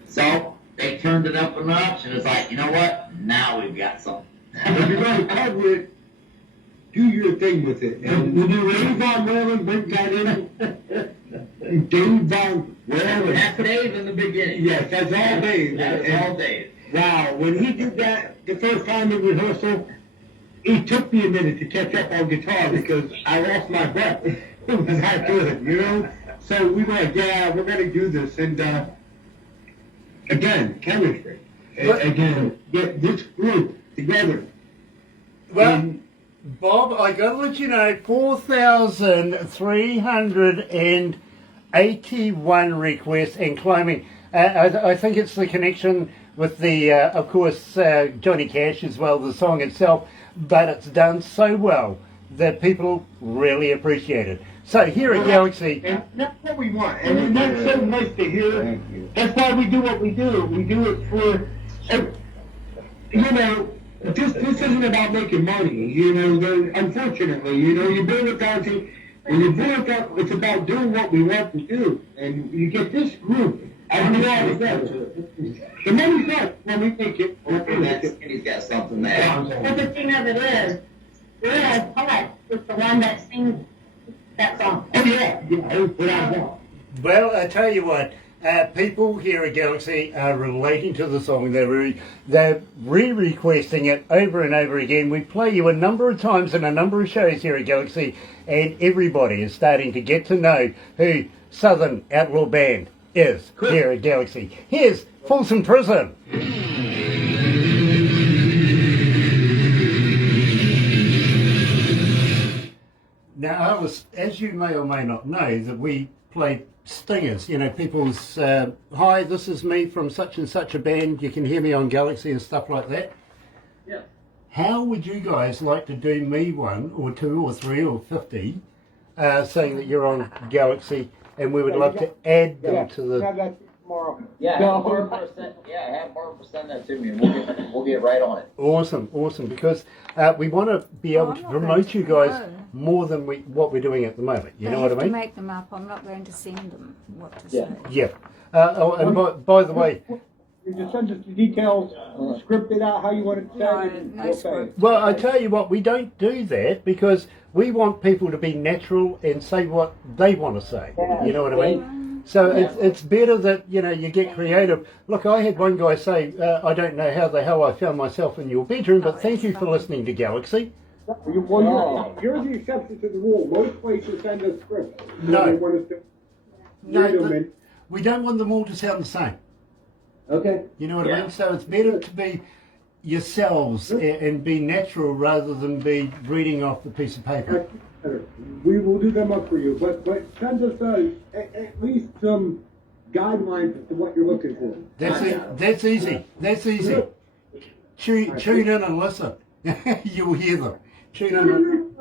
So they turned it up a notch, and it's like, you know what? Now we've got something. If you're going to cover it, do your thing with it. And when you Dave Von Whalen, bring that in. Dave Von Whalen. That's Dave in the beginning. Yes, that's all Dave. That's all Dave. Wow, when he did that the first time in rehearsal, it took me a minute to catch up on guitar because I lost my breath. It was that good, you know? So we were like, yeah, we're going to do this. And again, chemistry. Again, get this group together. Well, And Bob, I got to let you know, 4,381 requests and climbing. I think it's the connection with the, of course, Johnny Cash as well, the song itself, but it's done so well that people really appreciate it. So here at Galaxy... And that's what we want. And that's so nice to hear. That's why we do what we do. We do it for, you know, this isn't about making money. You know, unfortunately, you know, you build it down to, when you build it up, it's about doing what we want to do. And you get this group. I don't know how to get the money's not when we make it. And he's got something there. But the thing of it is, Real Poet is the one that sings that song. Oh, yeah. That's what I want. Well, I tell you what, people here at Galaxy are relating to the song. They're re-requesting it over and over again. We play you a number of times in a number of shows here at Galaxy, and everybody is starting to get to know who Southern Outlaw Band is here at Galaxy. Here's Folsom Prison. Now, Alice, as you may or may not know, that we play stingers, you know, people's, hi, this is me from such and such a band, you can hear me on Galaxy and stuff like that. Yeah. How would you guys like to do me one, or two, or three, or 50, saying that you're on Galaxy, and we would love to add them to the... Have that tomorrow. Yeah, have Barbara send that to me, and we'll get right on it. Awesome, awesome, because we want to be able to promote you guys more than what we're doing at the moment. You know what I mean? To make them up. I'm not going to send them what to say. Yeah. And by the way, You just send us the details, script it out how you want it to sound. and No we'll pay. script. well, I tell you what, we don't do that because we want people to be natural and say what they want to say. You know what I mean? So it's better that, you know, you get creative. Look, I had one guy say, I don't know how the hell I found myself in your bedroom, but thank you for listening to Galaxy. Well, you're the exception to the rule. Most places send us scripts. No. They want us to read them and We don't want them all to sound the same. Okay. You know what I Yeah. mean? So it's better to be yourselves and be natural rather than be reading off the piece of paper. We will do them up for you, but send us at least some guidelines to what you're looking for. That's easy. That's easy. Tune in and listen. You'll hear them. Tune in.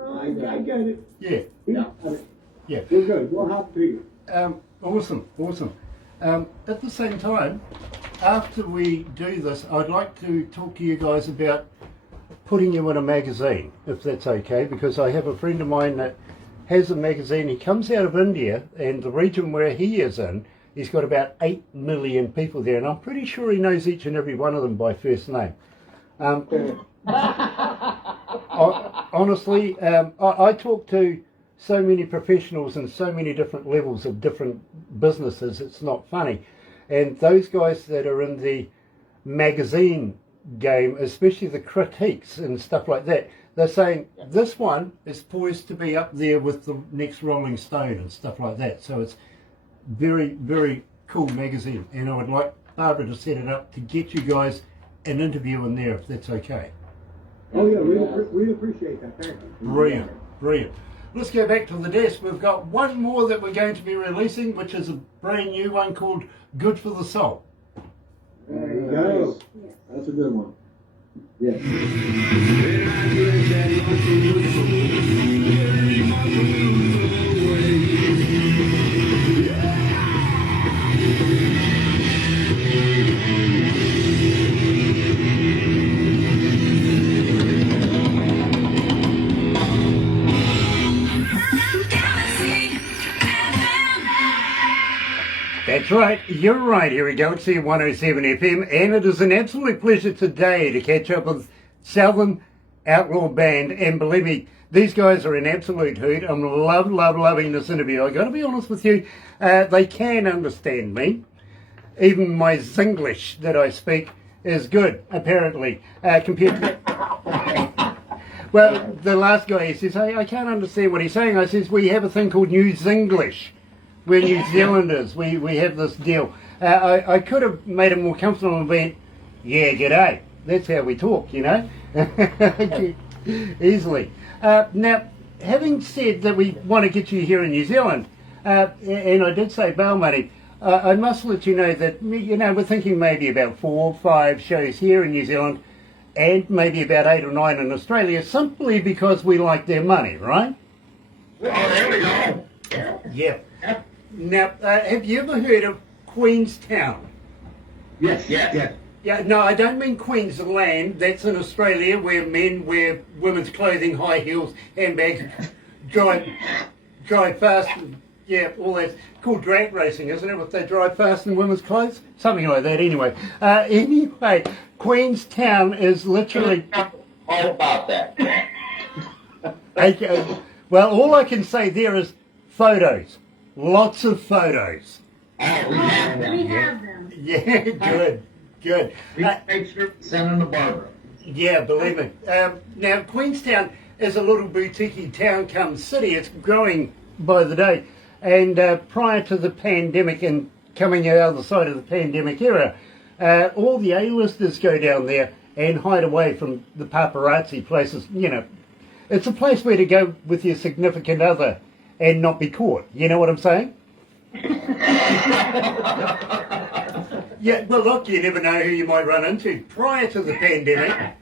I get it. Yeah. We got it. Yeah. We're good. We'll help you. Awesome. At the same time, after we do this, I'd like to talk to you guys about putting you in a magazine, if that's okay, because I have a friend of mine that has a magazine. He comes out of India, and the region where he is in, he's got about 8 million people there, and I'm pretty sure he knows each and every one of them by first name. Honestly, I talk to so many professionals and so many different levels of different businesses, it's not funny. And those guys that are in the magazine game, especially the critiques and stuff like that, they're saying this one is poised to be up there with the next Rolling Stone and stuff like that. So it's very, very cool magazine, and I would like Barbara to set it up to get you guys an interview in there, if that's okay. Oh yeah, we appreciate that. Thank you. Brilliant. Let's go back to the desk. We've got one more that we're going to be releasing, which is a brand new one called Good for the Soul. There you go. That's a good one. Yes. That's right, you're right here at Galaxy 107 FM, and it is an absolute pleasure today to catch up with Southern Outlaw Band, and believe me, these guys are an absolute hoot. I'm loving this interview. I got to be honest with you, they can understand me. Even my Zinglish that I speak is good, apparently, compared to... Well, the last guy, he says, hey, I can't understand what he's saying. I says, we have a thing called New Zinglish. We're New Zealanders. We have this deal. I could have made it more comfortable and went, yeah, g'day. That's how we talk, you know, easily. Now, having said that we want to get you here in New Zealand, and I did say bail money, I must let you know that, you know, we're thinking maybe about 4 or 5 shows here in New Zealand and maybe about 8 or 9 in Australia, simply because we like their money, right? Well, there we go. Yeah. Now, have you ever heard of Queenstown? Yes. Yeah, no, I don't mean Queensland. That's in Australia, where men wear women's clothing, high heels, handbags, drive fast. Yeah, all that. It's called drag racing, isn't it? If they drive fast in women's clothes, something like that. Anyway, Queenstown is literally All about that. okay. Well, all I can say there is photos. Lots of photos. Oh, we have them. We have them. Yeah, good. We make sure we send them to Barbara. Yeah, believe me. Now, Queenstown is a little boutique town come city. It's growing by the day. And prior to the pandemic and coming out the side of the pandemic era, all the A-listers go down there and hide away from the paparazzi places. You know, it's a place where to go with your significant other and not be caught. You know what I'm saying? Yeah, well, look, you never know who you might run into. Prior to the pandemic,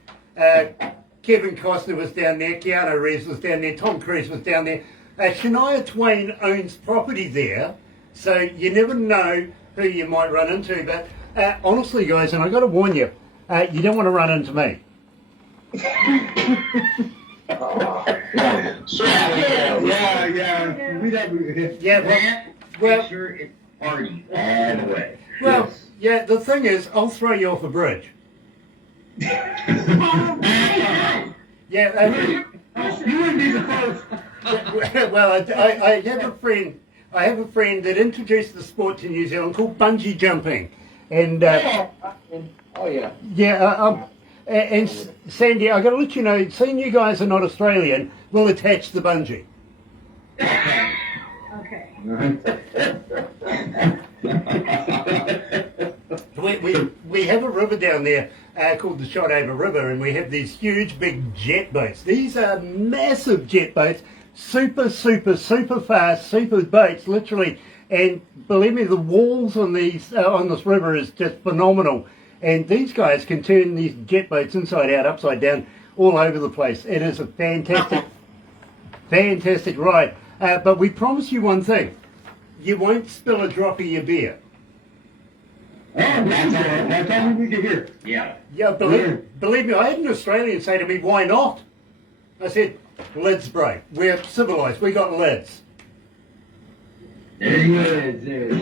Kevin Costner was down there, Keanu Reeves was down there, Tom Cruise was down there. Shania Twain owns property there, so you never know who you might run into. But honestly, guys, and I've got to warn you, you don't want to run into me. Yeah. We have. Yeah, well, Make sure it's party all the way. well, yeah, the thing is, I'll throw you off a bridge. Yeah, You wouldn't be the first. well, I have a friend. I have a friend that introduced the sport to New Zealand called bungee jumping, and Oh yeah. yeah, and Sandy, I got to let you know, seeing you guys are not Australian, we'll attach the bungee. Okay. we have a river down there called the Shotover River, and we have these huge big jet boats. These are massive jet boats, super fast, super boats, literally. And believe me, the walls on these on this river is just phenomenal. And these guys can turn these jet boats inside out, upside down, all over the place. It is a fantastic ride. But we promise you one thing: you won't spill a drop of your beer. Oh, that's all we need to hear. Yeah, believe me, I had an Australian say to me, "Why not?" I said, "Lids break. We're civilised. We got lids." There you go.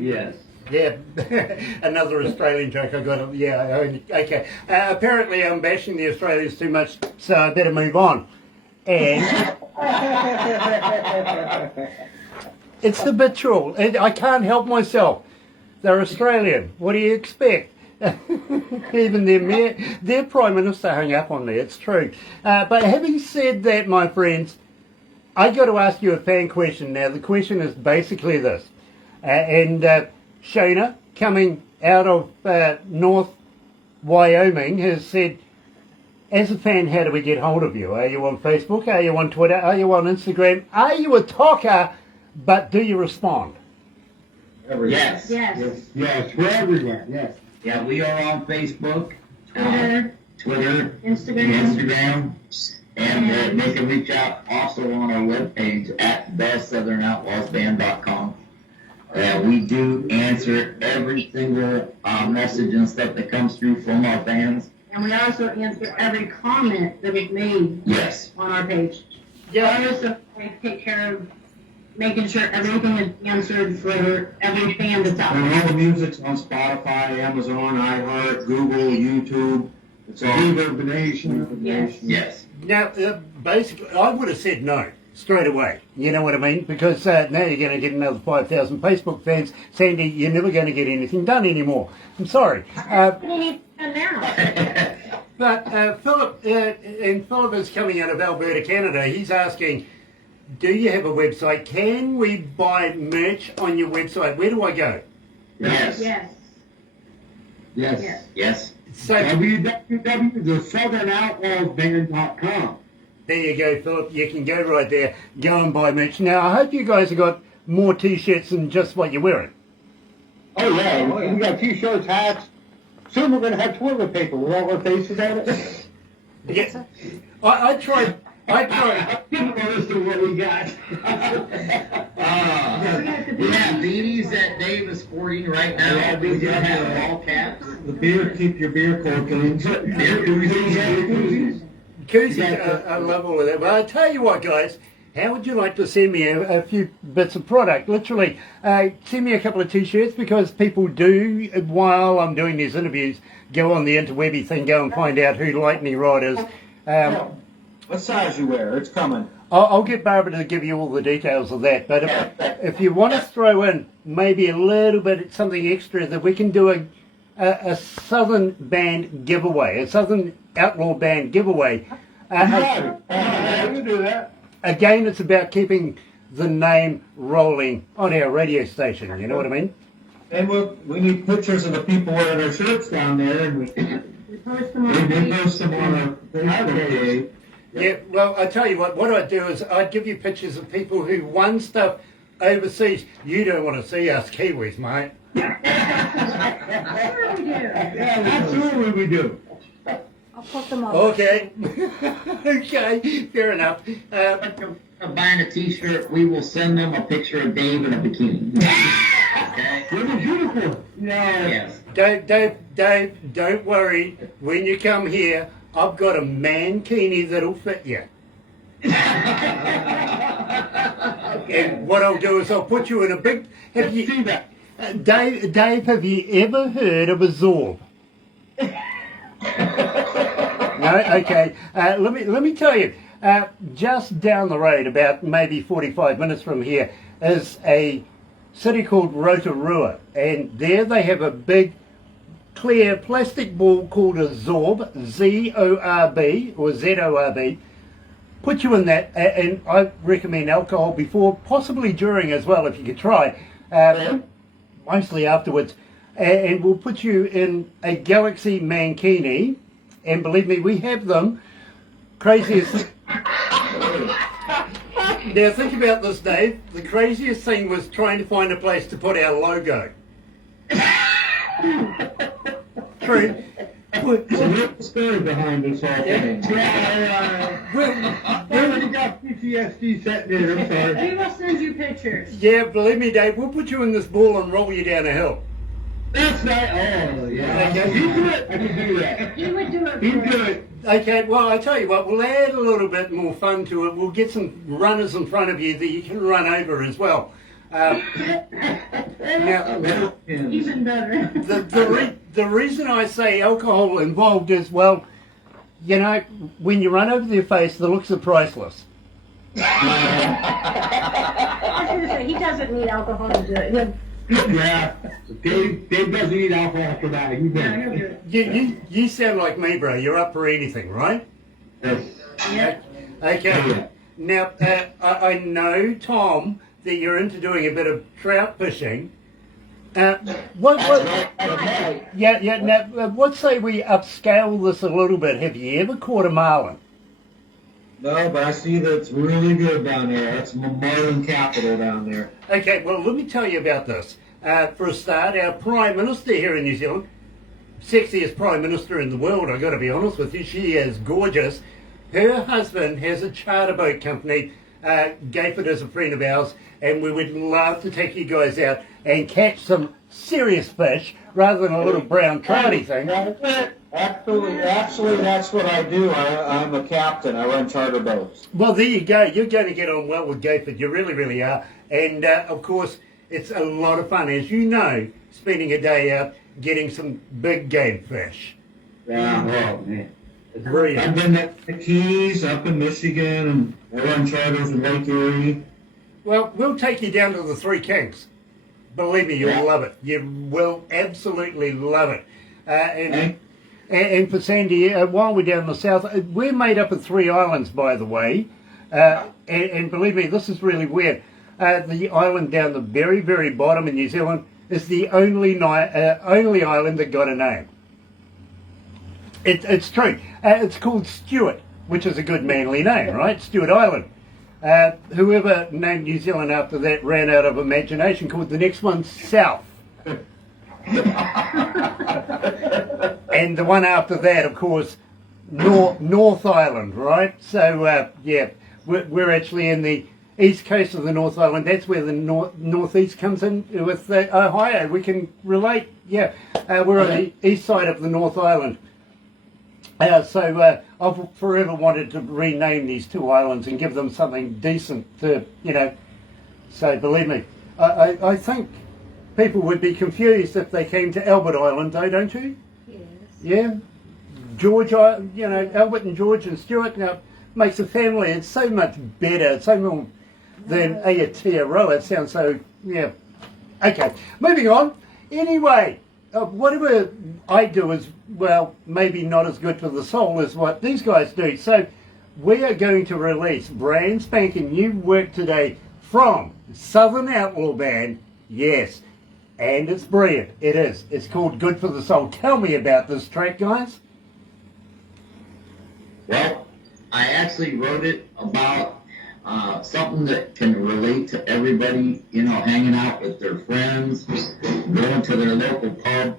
Yes. Yeah, another Australian joke I got. Yeah, okay. Apparently I'm bashing the Australians too much, so I better move on. And it's habitual. I can't help myself. They're Australian. What do you expect? Even their Prime Minister hung up on me. It's true. But having said that, my friends, I got to ask you a fan question now. The question is basically this. Shona, coming out of North Wyoming, has said, as a fan, how do we get hold of you? Are you on Facebook? Are you on Twitter? Are you on Instagram? Are you a talker? But do you respond? Yes. Yes. Yes, we're everywhere. Yes. Yeah, we are on Facebook, Twitter, Instagram, and they can reach out also on our webpage at thesouthernoutlawsband.com. We do answer every single message and stuff that comes through from our fans. and we also answer every comment that is made Yes. on our page. Yeah. Also, we take care of making sure everything is answered for every fan that's out And there. all the music's on Spotify, Amazon, iHeart, Google, YouTube. It's all reverberation. Yes. Yes. Now, basically, I would have said no straight away. You know what I mean? Because now you're going to get another 5,000 Facebook fans saying that you're never going to get anything done anymore. I'm sorry. What do you need to do now? But Philip, and Philip is coming out of Alberta, Canada. He's asking, do you have a website? Can we buy merch on your website? Where do I go? Yes. Yes. Yes. Yes. Yes. So www.thesouthernoutlaws.com. there you go, Philip. You can go right there. Go and buy merch. Now, I hope you guys have got more T-shirts than just what you're wearing. Oh yeah, we got T-shirts, hats. Soon we're gonna have toilet paper with all our faces on it. Yeah. I tried. Give them a list of what we got. We have beanies that Dave is sporting right now. We do have ball caps. The beer, keep your beer cork clean. Beer koozies. Koozies, I love all of that. But I tell you what, guys, how would you like to send me a few bits of product? Literally, send me a couple of T-shirts, because people do, while I'm doing these interviews, go on the interwebby thing, go and find out who Lightning Rod is. What size you wear? It's coming. I'll get Barbara to give you all the details of that. But if you want to throw in maybe a little bit, something extra, that we can do a Southern band giveaway, a Southern Outlaw band giveaway. We can do that. Again, it's about keeping the name rolling on our radio station. You know what I mean? And we need pictures of the people wearing their shirts down there, and we post them on post them on our Facebook page. Yeah, well, I tell you what I'd do is I'd give you pictures of people who won stuff overseas. You don't want to see us Kiwis, mate. Sure we do. Absolutely we do. I'll put them on. Okay. Okay, fair enough. Buying a T-shirt, we will send them a picture of Dave in a bikini. Okay? Really beautiful. Yes. Dave, don't worry. When you come here, I've got a mankini that'll fit you. And what I'll do is I'll put you in a big... Have you, See that? Dave, have you ever heard of a Zorb? No? Okay. Let me tell you, just down the road, about maybe 45 minutes from here, is a city called Rotorua. And there they have a big clear plastic ball called a Zorb, Z-O-R-B, or Z-O-R-B. Put you in that, and I recommend alcohol before, possibly during as well, if you could try. Mostly afterwards. and we'll put you in a Galaxy Mankini, and believe me, we have them. Craziest. Now think about this, Dave. The craziest thing was trying to find a place to put our logo. True. There's a real story behind this whole thing. I already got PTSD set in, I'm sorry. We will send you pictures. Yeah, believe me, Dave, we'll put you in this ball and roll you down a hill. That's right. Oh, yeah. Okay. You do it. I can do that. He would do it. You for do us. it. Okay, well, I tell you what, we'll add a little bit more fun to it. We'll get some runners in front of you that you can run over as well. Now, Even better. the reason I say alcohol involved is, well, you know, when you run over their face, the looks are priceless. I was going to say, he doesn't need alcohol to do it. Yeah. Dave doesn't eat alcohol for that. You Yeah, he'll bet. do it. You sound like me, bro. You're up for anything, right? Yeah. Okay. Now, I know, Tom, that you're into doing a bit of trout fishing. What? Yeah. Now, what say we upscale this a little bit? Have you ever caught a marlin? No, but I see that it's really good down there. That's marlin capital down there. Okay, well, let me tell you about this. For a start, our Prime Minister here in New Zealand, sexiest Prime Minister in the world, I've got to be honest with you, she is gorgeous. Her husband has a charter boat company. Gayford is a friend of ours, and we would love to take you guys out and catch some serious fish rather than a little brown trouty thing. Actually, that's what I do. I'm a captain. I run charter boats. Well, there you go. You're going to get on well with Gayford. You really, really are. And, of course, it's a lot of fun, as you know, spending a day out getting some big game fish. Yeah. Oh, man. It's brilliant. I've been at the Keys up in Michigan, and I run charters in Lake Erie. Well, we'll take you down to the Three Kings. Believe me, you'll love it. You will absolutely love it. And for Sandy, while we're down in the south, we're made up of 3 islands, by the way. And believe me, this is really weird. The island down the very, very bottom in New Zealand is the only island that got a name. It's true. It's called Stewart, which is a good manly name, right? Stewart Island. Whoever named New Zealand after that ran out of imagination, called the next one South. And the one after that, of course, North Island, right? So, yeah, we're actually in the east coast of the North Island. That's where the northeast comes in with Ohio. We can relate, yeah. We're on the east side of the North Island. So I've forever wanted to rename these 2 islands and give them something decent to, you know. So believe me, I think people would be confused if they came to Albert Island, though, don't you? Yes. Yeah. George, you know, Albert and George and Stuart, now, makes a family. It's so much better, so more than Aotearoa. It sounds so, yeah. Okay, moving on. Anyway, whatever I do is, well, maybe not as good for the soul as what these guys do. So we are going to release brand spanking new work today from Southern Outlaw Band. Yes, and it's brilliant. It is. It's called Good for the Soul. Tell me about this track, guys. Well, I actually wrote it about something that can relate to everybody, you know, hanging out with their friends, going to their local pub,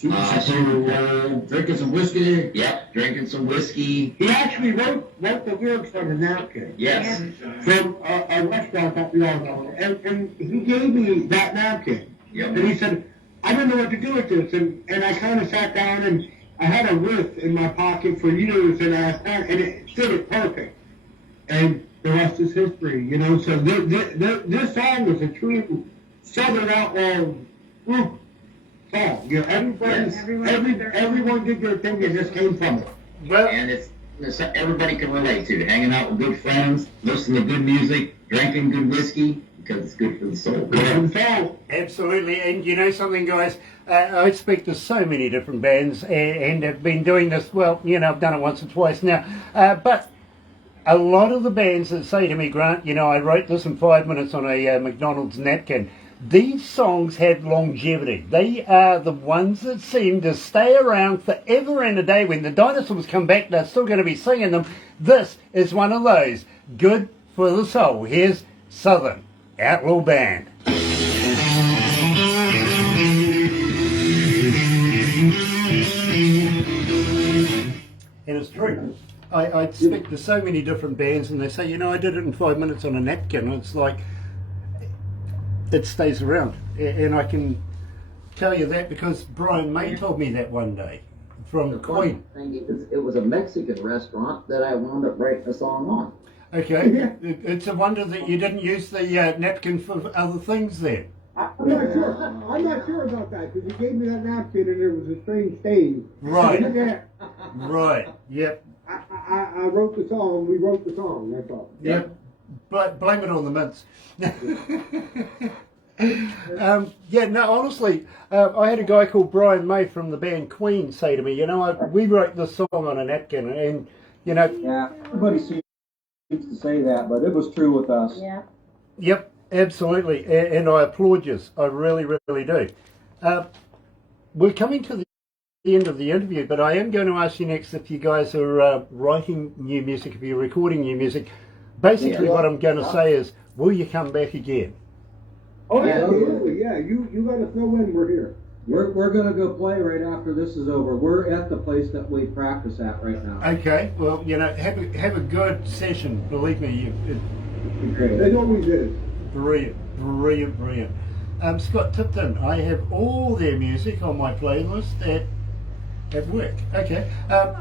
Drinking some whiskey. Yep, drinking some whiskey. He actually wrote the lyrics on a napkin. Yes. From a restaurant that we all know. And he gave me that napkin. Yep. And he said, I don't know what to do with this. And I kind of sat down and I had a riff in my pocket for years and it fitted perfect. And the rest is history, you know. So this song is a true Southern Outlaw group song. You know, everyone did their thing that just came from it. Well, And it's everybody can relate to. Hanging out with good friends, listening to good music, drinking good whiskey, because it's good for the soul. absolutely. And you know something, guys? I speak to so many different bands and have been doing this, well, you know, I've done it once or twice now. But a lot of the bands that say to me, Grant, you know, I wrote this in 5 minutes on a McDonald's napkin, these songs have longevity. They are the ones that seem to stay around forever and a day. When the dinosaurs come back, they're still going to be singing them. This is one of those. Good for the soul. Here's Southern Outlaw Band. And it's true. I speak to so many different bands and they say, I did it in 5 minutes on a napkin. And it's like, it stays around. And I can tell you that because Brian May told me that one day from The Queen. funny thing is, it was a Mexican restaurant that I wound up writing a song on. Okay, it's a wonder that you didn't use the napkin for other things then. I'm not sure. I'm not sure about that because he gave me that napkin and there was a strange stain. Right. Yeah. Right, yep. I wrote the song. We wrote the song. That's all. Yep. But blame it on the mints. Honestly, I had a guy called Brian May from the band Queen say to me, we wrote this song on a napkin and, Yeah, everybody seems to say that, but it was true with us. Yeah. Yep, absolutely. And I applaud you. I really, really do. We're coming to the end of the interview, but I am going to ask you next if you guys are writing new music, if you're recording new music. Basically, what I'm going to say is, will you come back again? Oh, yeah, absolutely. Yeah, you let us know when we're here. We're gonna go play right after this is over. We're at the place that we practice at right now. Okay, well, have a good session. Believe me, It always is. brilliant. Scott Tipton, I have all their music on my playlist at work. Okay,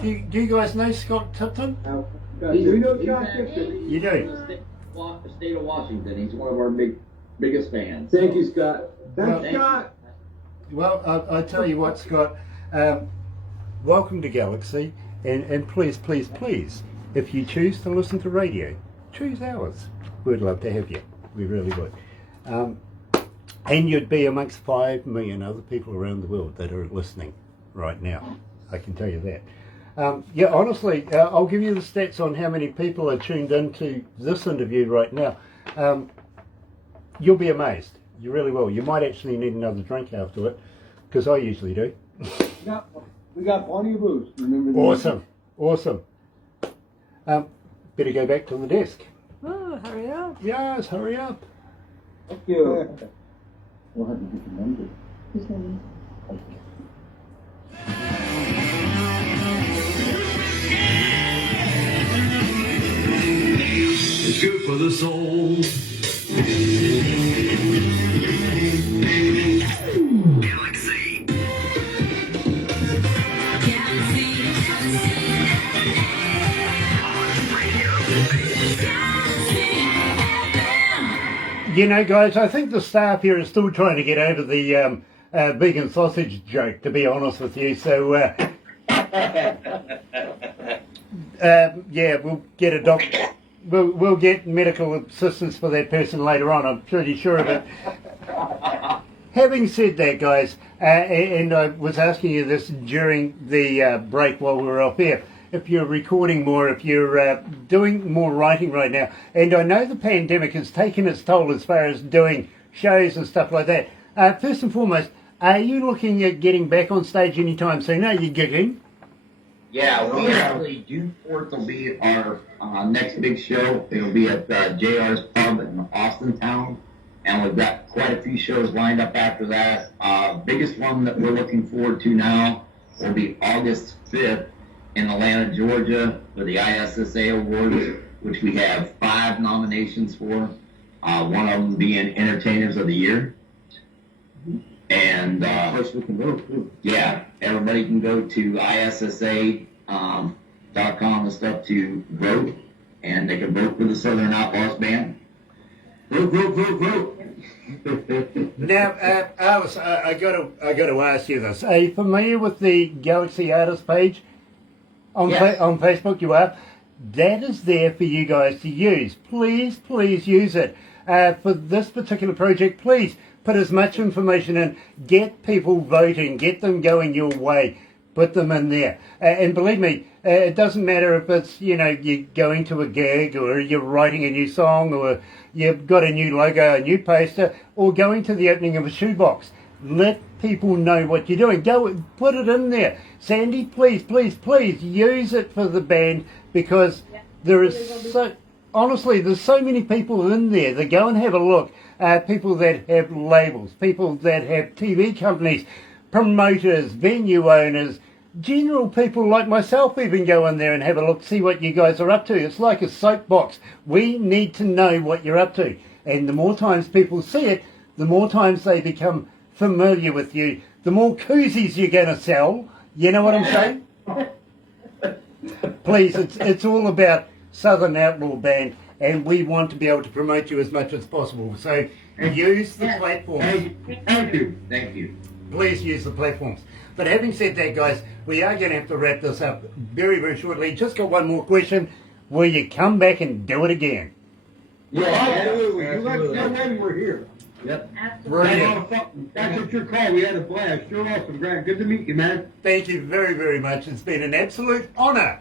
do you guys know Scott Tipton? We know Scott Tipton. You do? The state of Washington. He's one of our biggest fans. Thank you, Scott. That's Scott. Well, I tell you what, Scott, welcome to Galaxy, and please, if you choose to listen to radio, choose ours. We'd love to have you. We really would. And you'd be amongst 5 million other people around the world that are listening right now. I can tell you that. Honestly, I'll give you the stats on how many people are tuned into this interview right now. You'll be amazed. You really will. You might actually need another drink after it, because I usually do. We got plenty of booze. Remember that? Awesome. Better go back to the desk. Oh, hurry up. Yes, hurry up. Thank you. We'll have to get the number. It's good for the soul. Galaxy. Guys, I think the staff here is still trying to get over the vegan sausage joke, to be honest with you. So, we'll get a doctor. We'll get medical assistance for that person later on. I'm pretty sure of it. Having said that, guys, and I was asking you this during the break while we were off air, if you're recording more, if you're doing more writing right now, and I know the pandemic has taken its toll as far as doing shows and stuff like that. First and foremost, are you looking at getting back on stage anytime soon? Are you gigging? Yeah, we actually, June 4th will be our next big show. It'll be at JR's Pub in Austintown, and we've got quite a few shows lined up after that. Biggest one that we're looking forward to now will be August 5th in Atlanta, Georgia, for the ISSA Awards, which we have 5 nominations for, one of them being Entertainers of the Year. And we can go too. yeah, everybody can go to ISSA.com and stuff to vote, and they can vote for the Southern Outlaws band. Vote. Now, Alice, I got to ask you this. Are you familiar with the Galaxy Artist page on Yes. on Facebook? You are. That is there for you guys to use. Please use it for this particular project. Please put as much information in. Get people voting. Get them going your way. put them in there. And believe me, it doesn't matter if it's, you know, you're going to a gig or you're writing a new song or you've got a new logo, a new poster, or going to the opening of a shoebox. Let people know what you're doing. Go put it in there. Sandy, please, please, please use it for the band, because there is so, honestly, there's so many people in there that go and have a look. People that have labels, people that have TV companies, promoters, venue owners, general people like myself even go in there and have a look, see what you guys are up to. It's like a soapbox. We need to know what you're up to. And the more times people see it, the more times they become familiar with you, the more koozies you're going to sell. You know what I'm saying? Please, it's all about Southern Outlaw Band, and we want to be able to promote you as much as possible. So use the platforms. Thank you. Thank you. Please use the platforms. But having said that, guys, we are going to have to wrap this up very, very shortly. Just got one more question. Will you come back and do it again? Yeah, absolutely. You let us know when we're here. Yep. Brilliant. That's what your call. We had a blast. You're awesome, Grant. Good to meet you, man. Thank you very, very much. It's been an absolute honour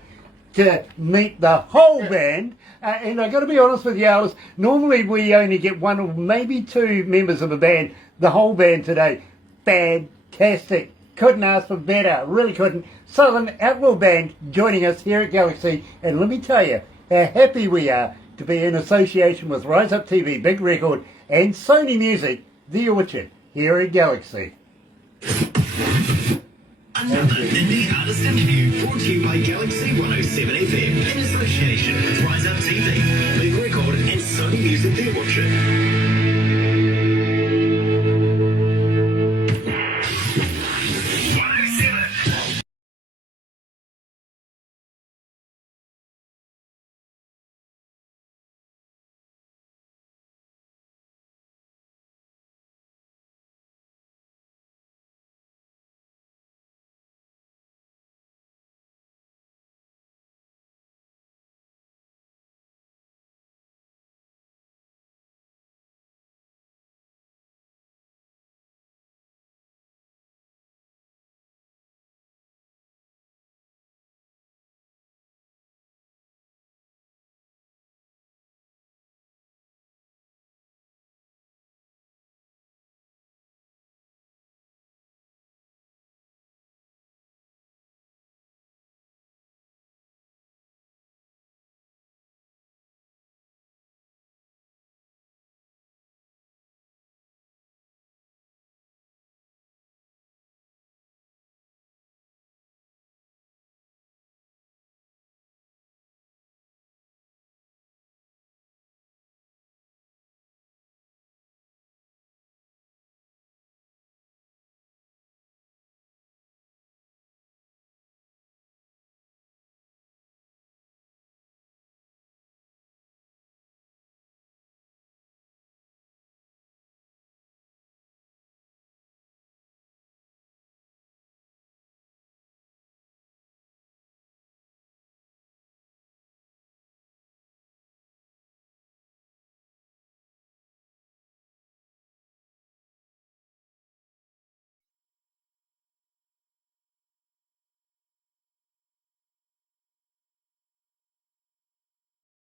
to meet the whole band. And I've got to be honest with you, Alice, normally we only get one or maybe two members of a band. The whole band today, fantastic. Couldn't ask for better, really couldn't. Southern Outlaw Band joining us here at Galaxy. And let me tell you how happy we are to be in association with Rise Up TV, Big Record, and Sony Music, The Orchard, here at Galaxy. Another Indie Artist Interview brought to you by Galaxy 107 FM in association with Rise Up TV, Big Record, and Sony Music The Orchard.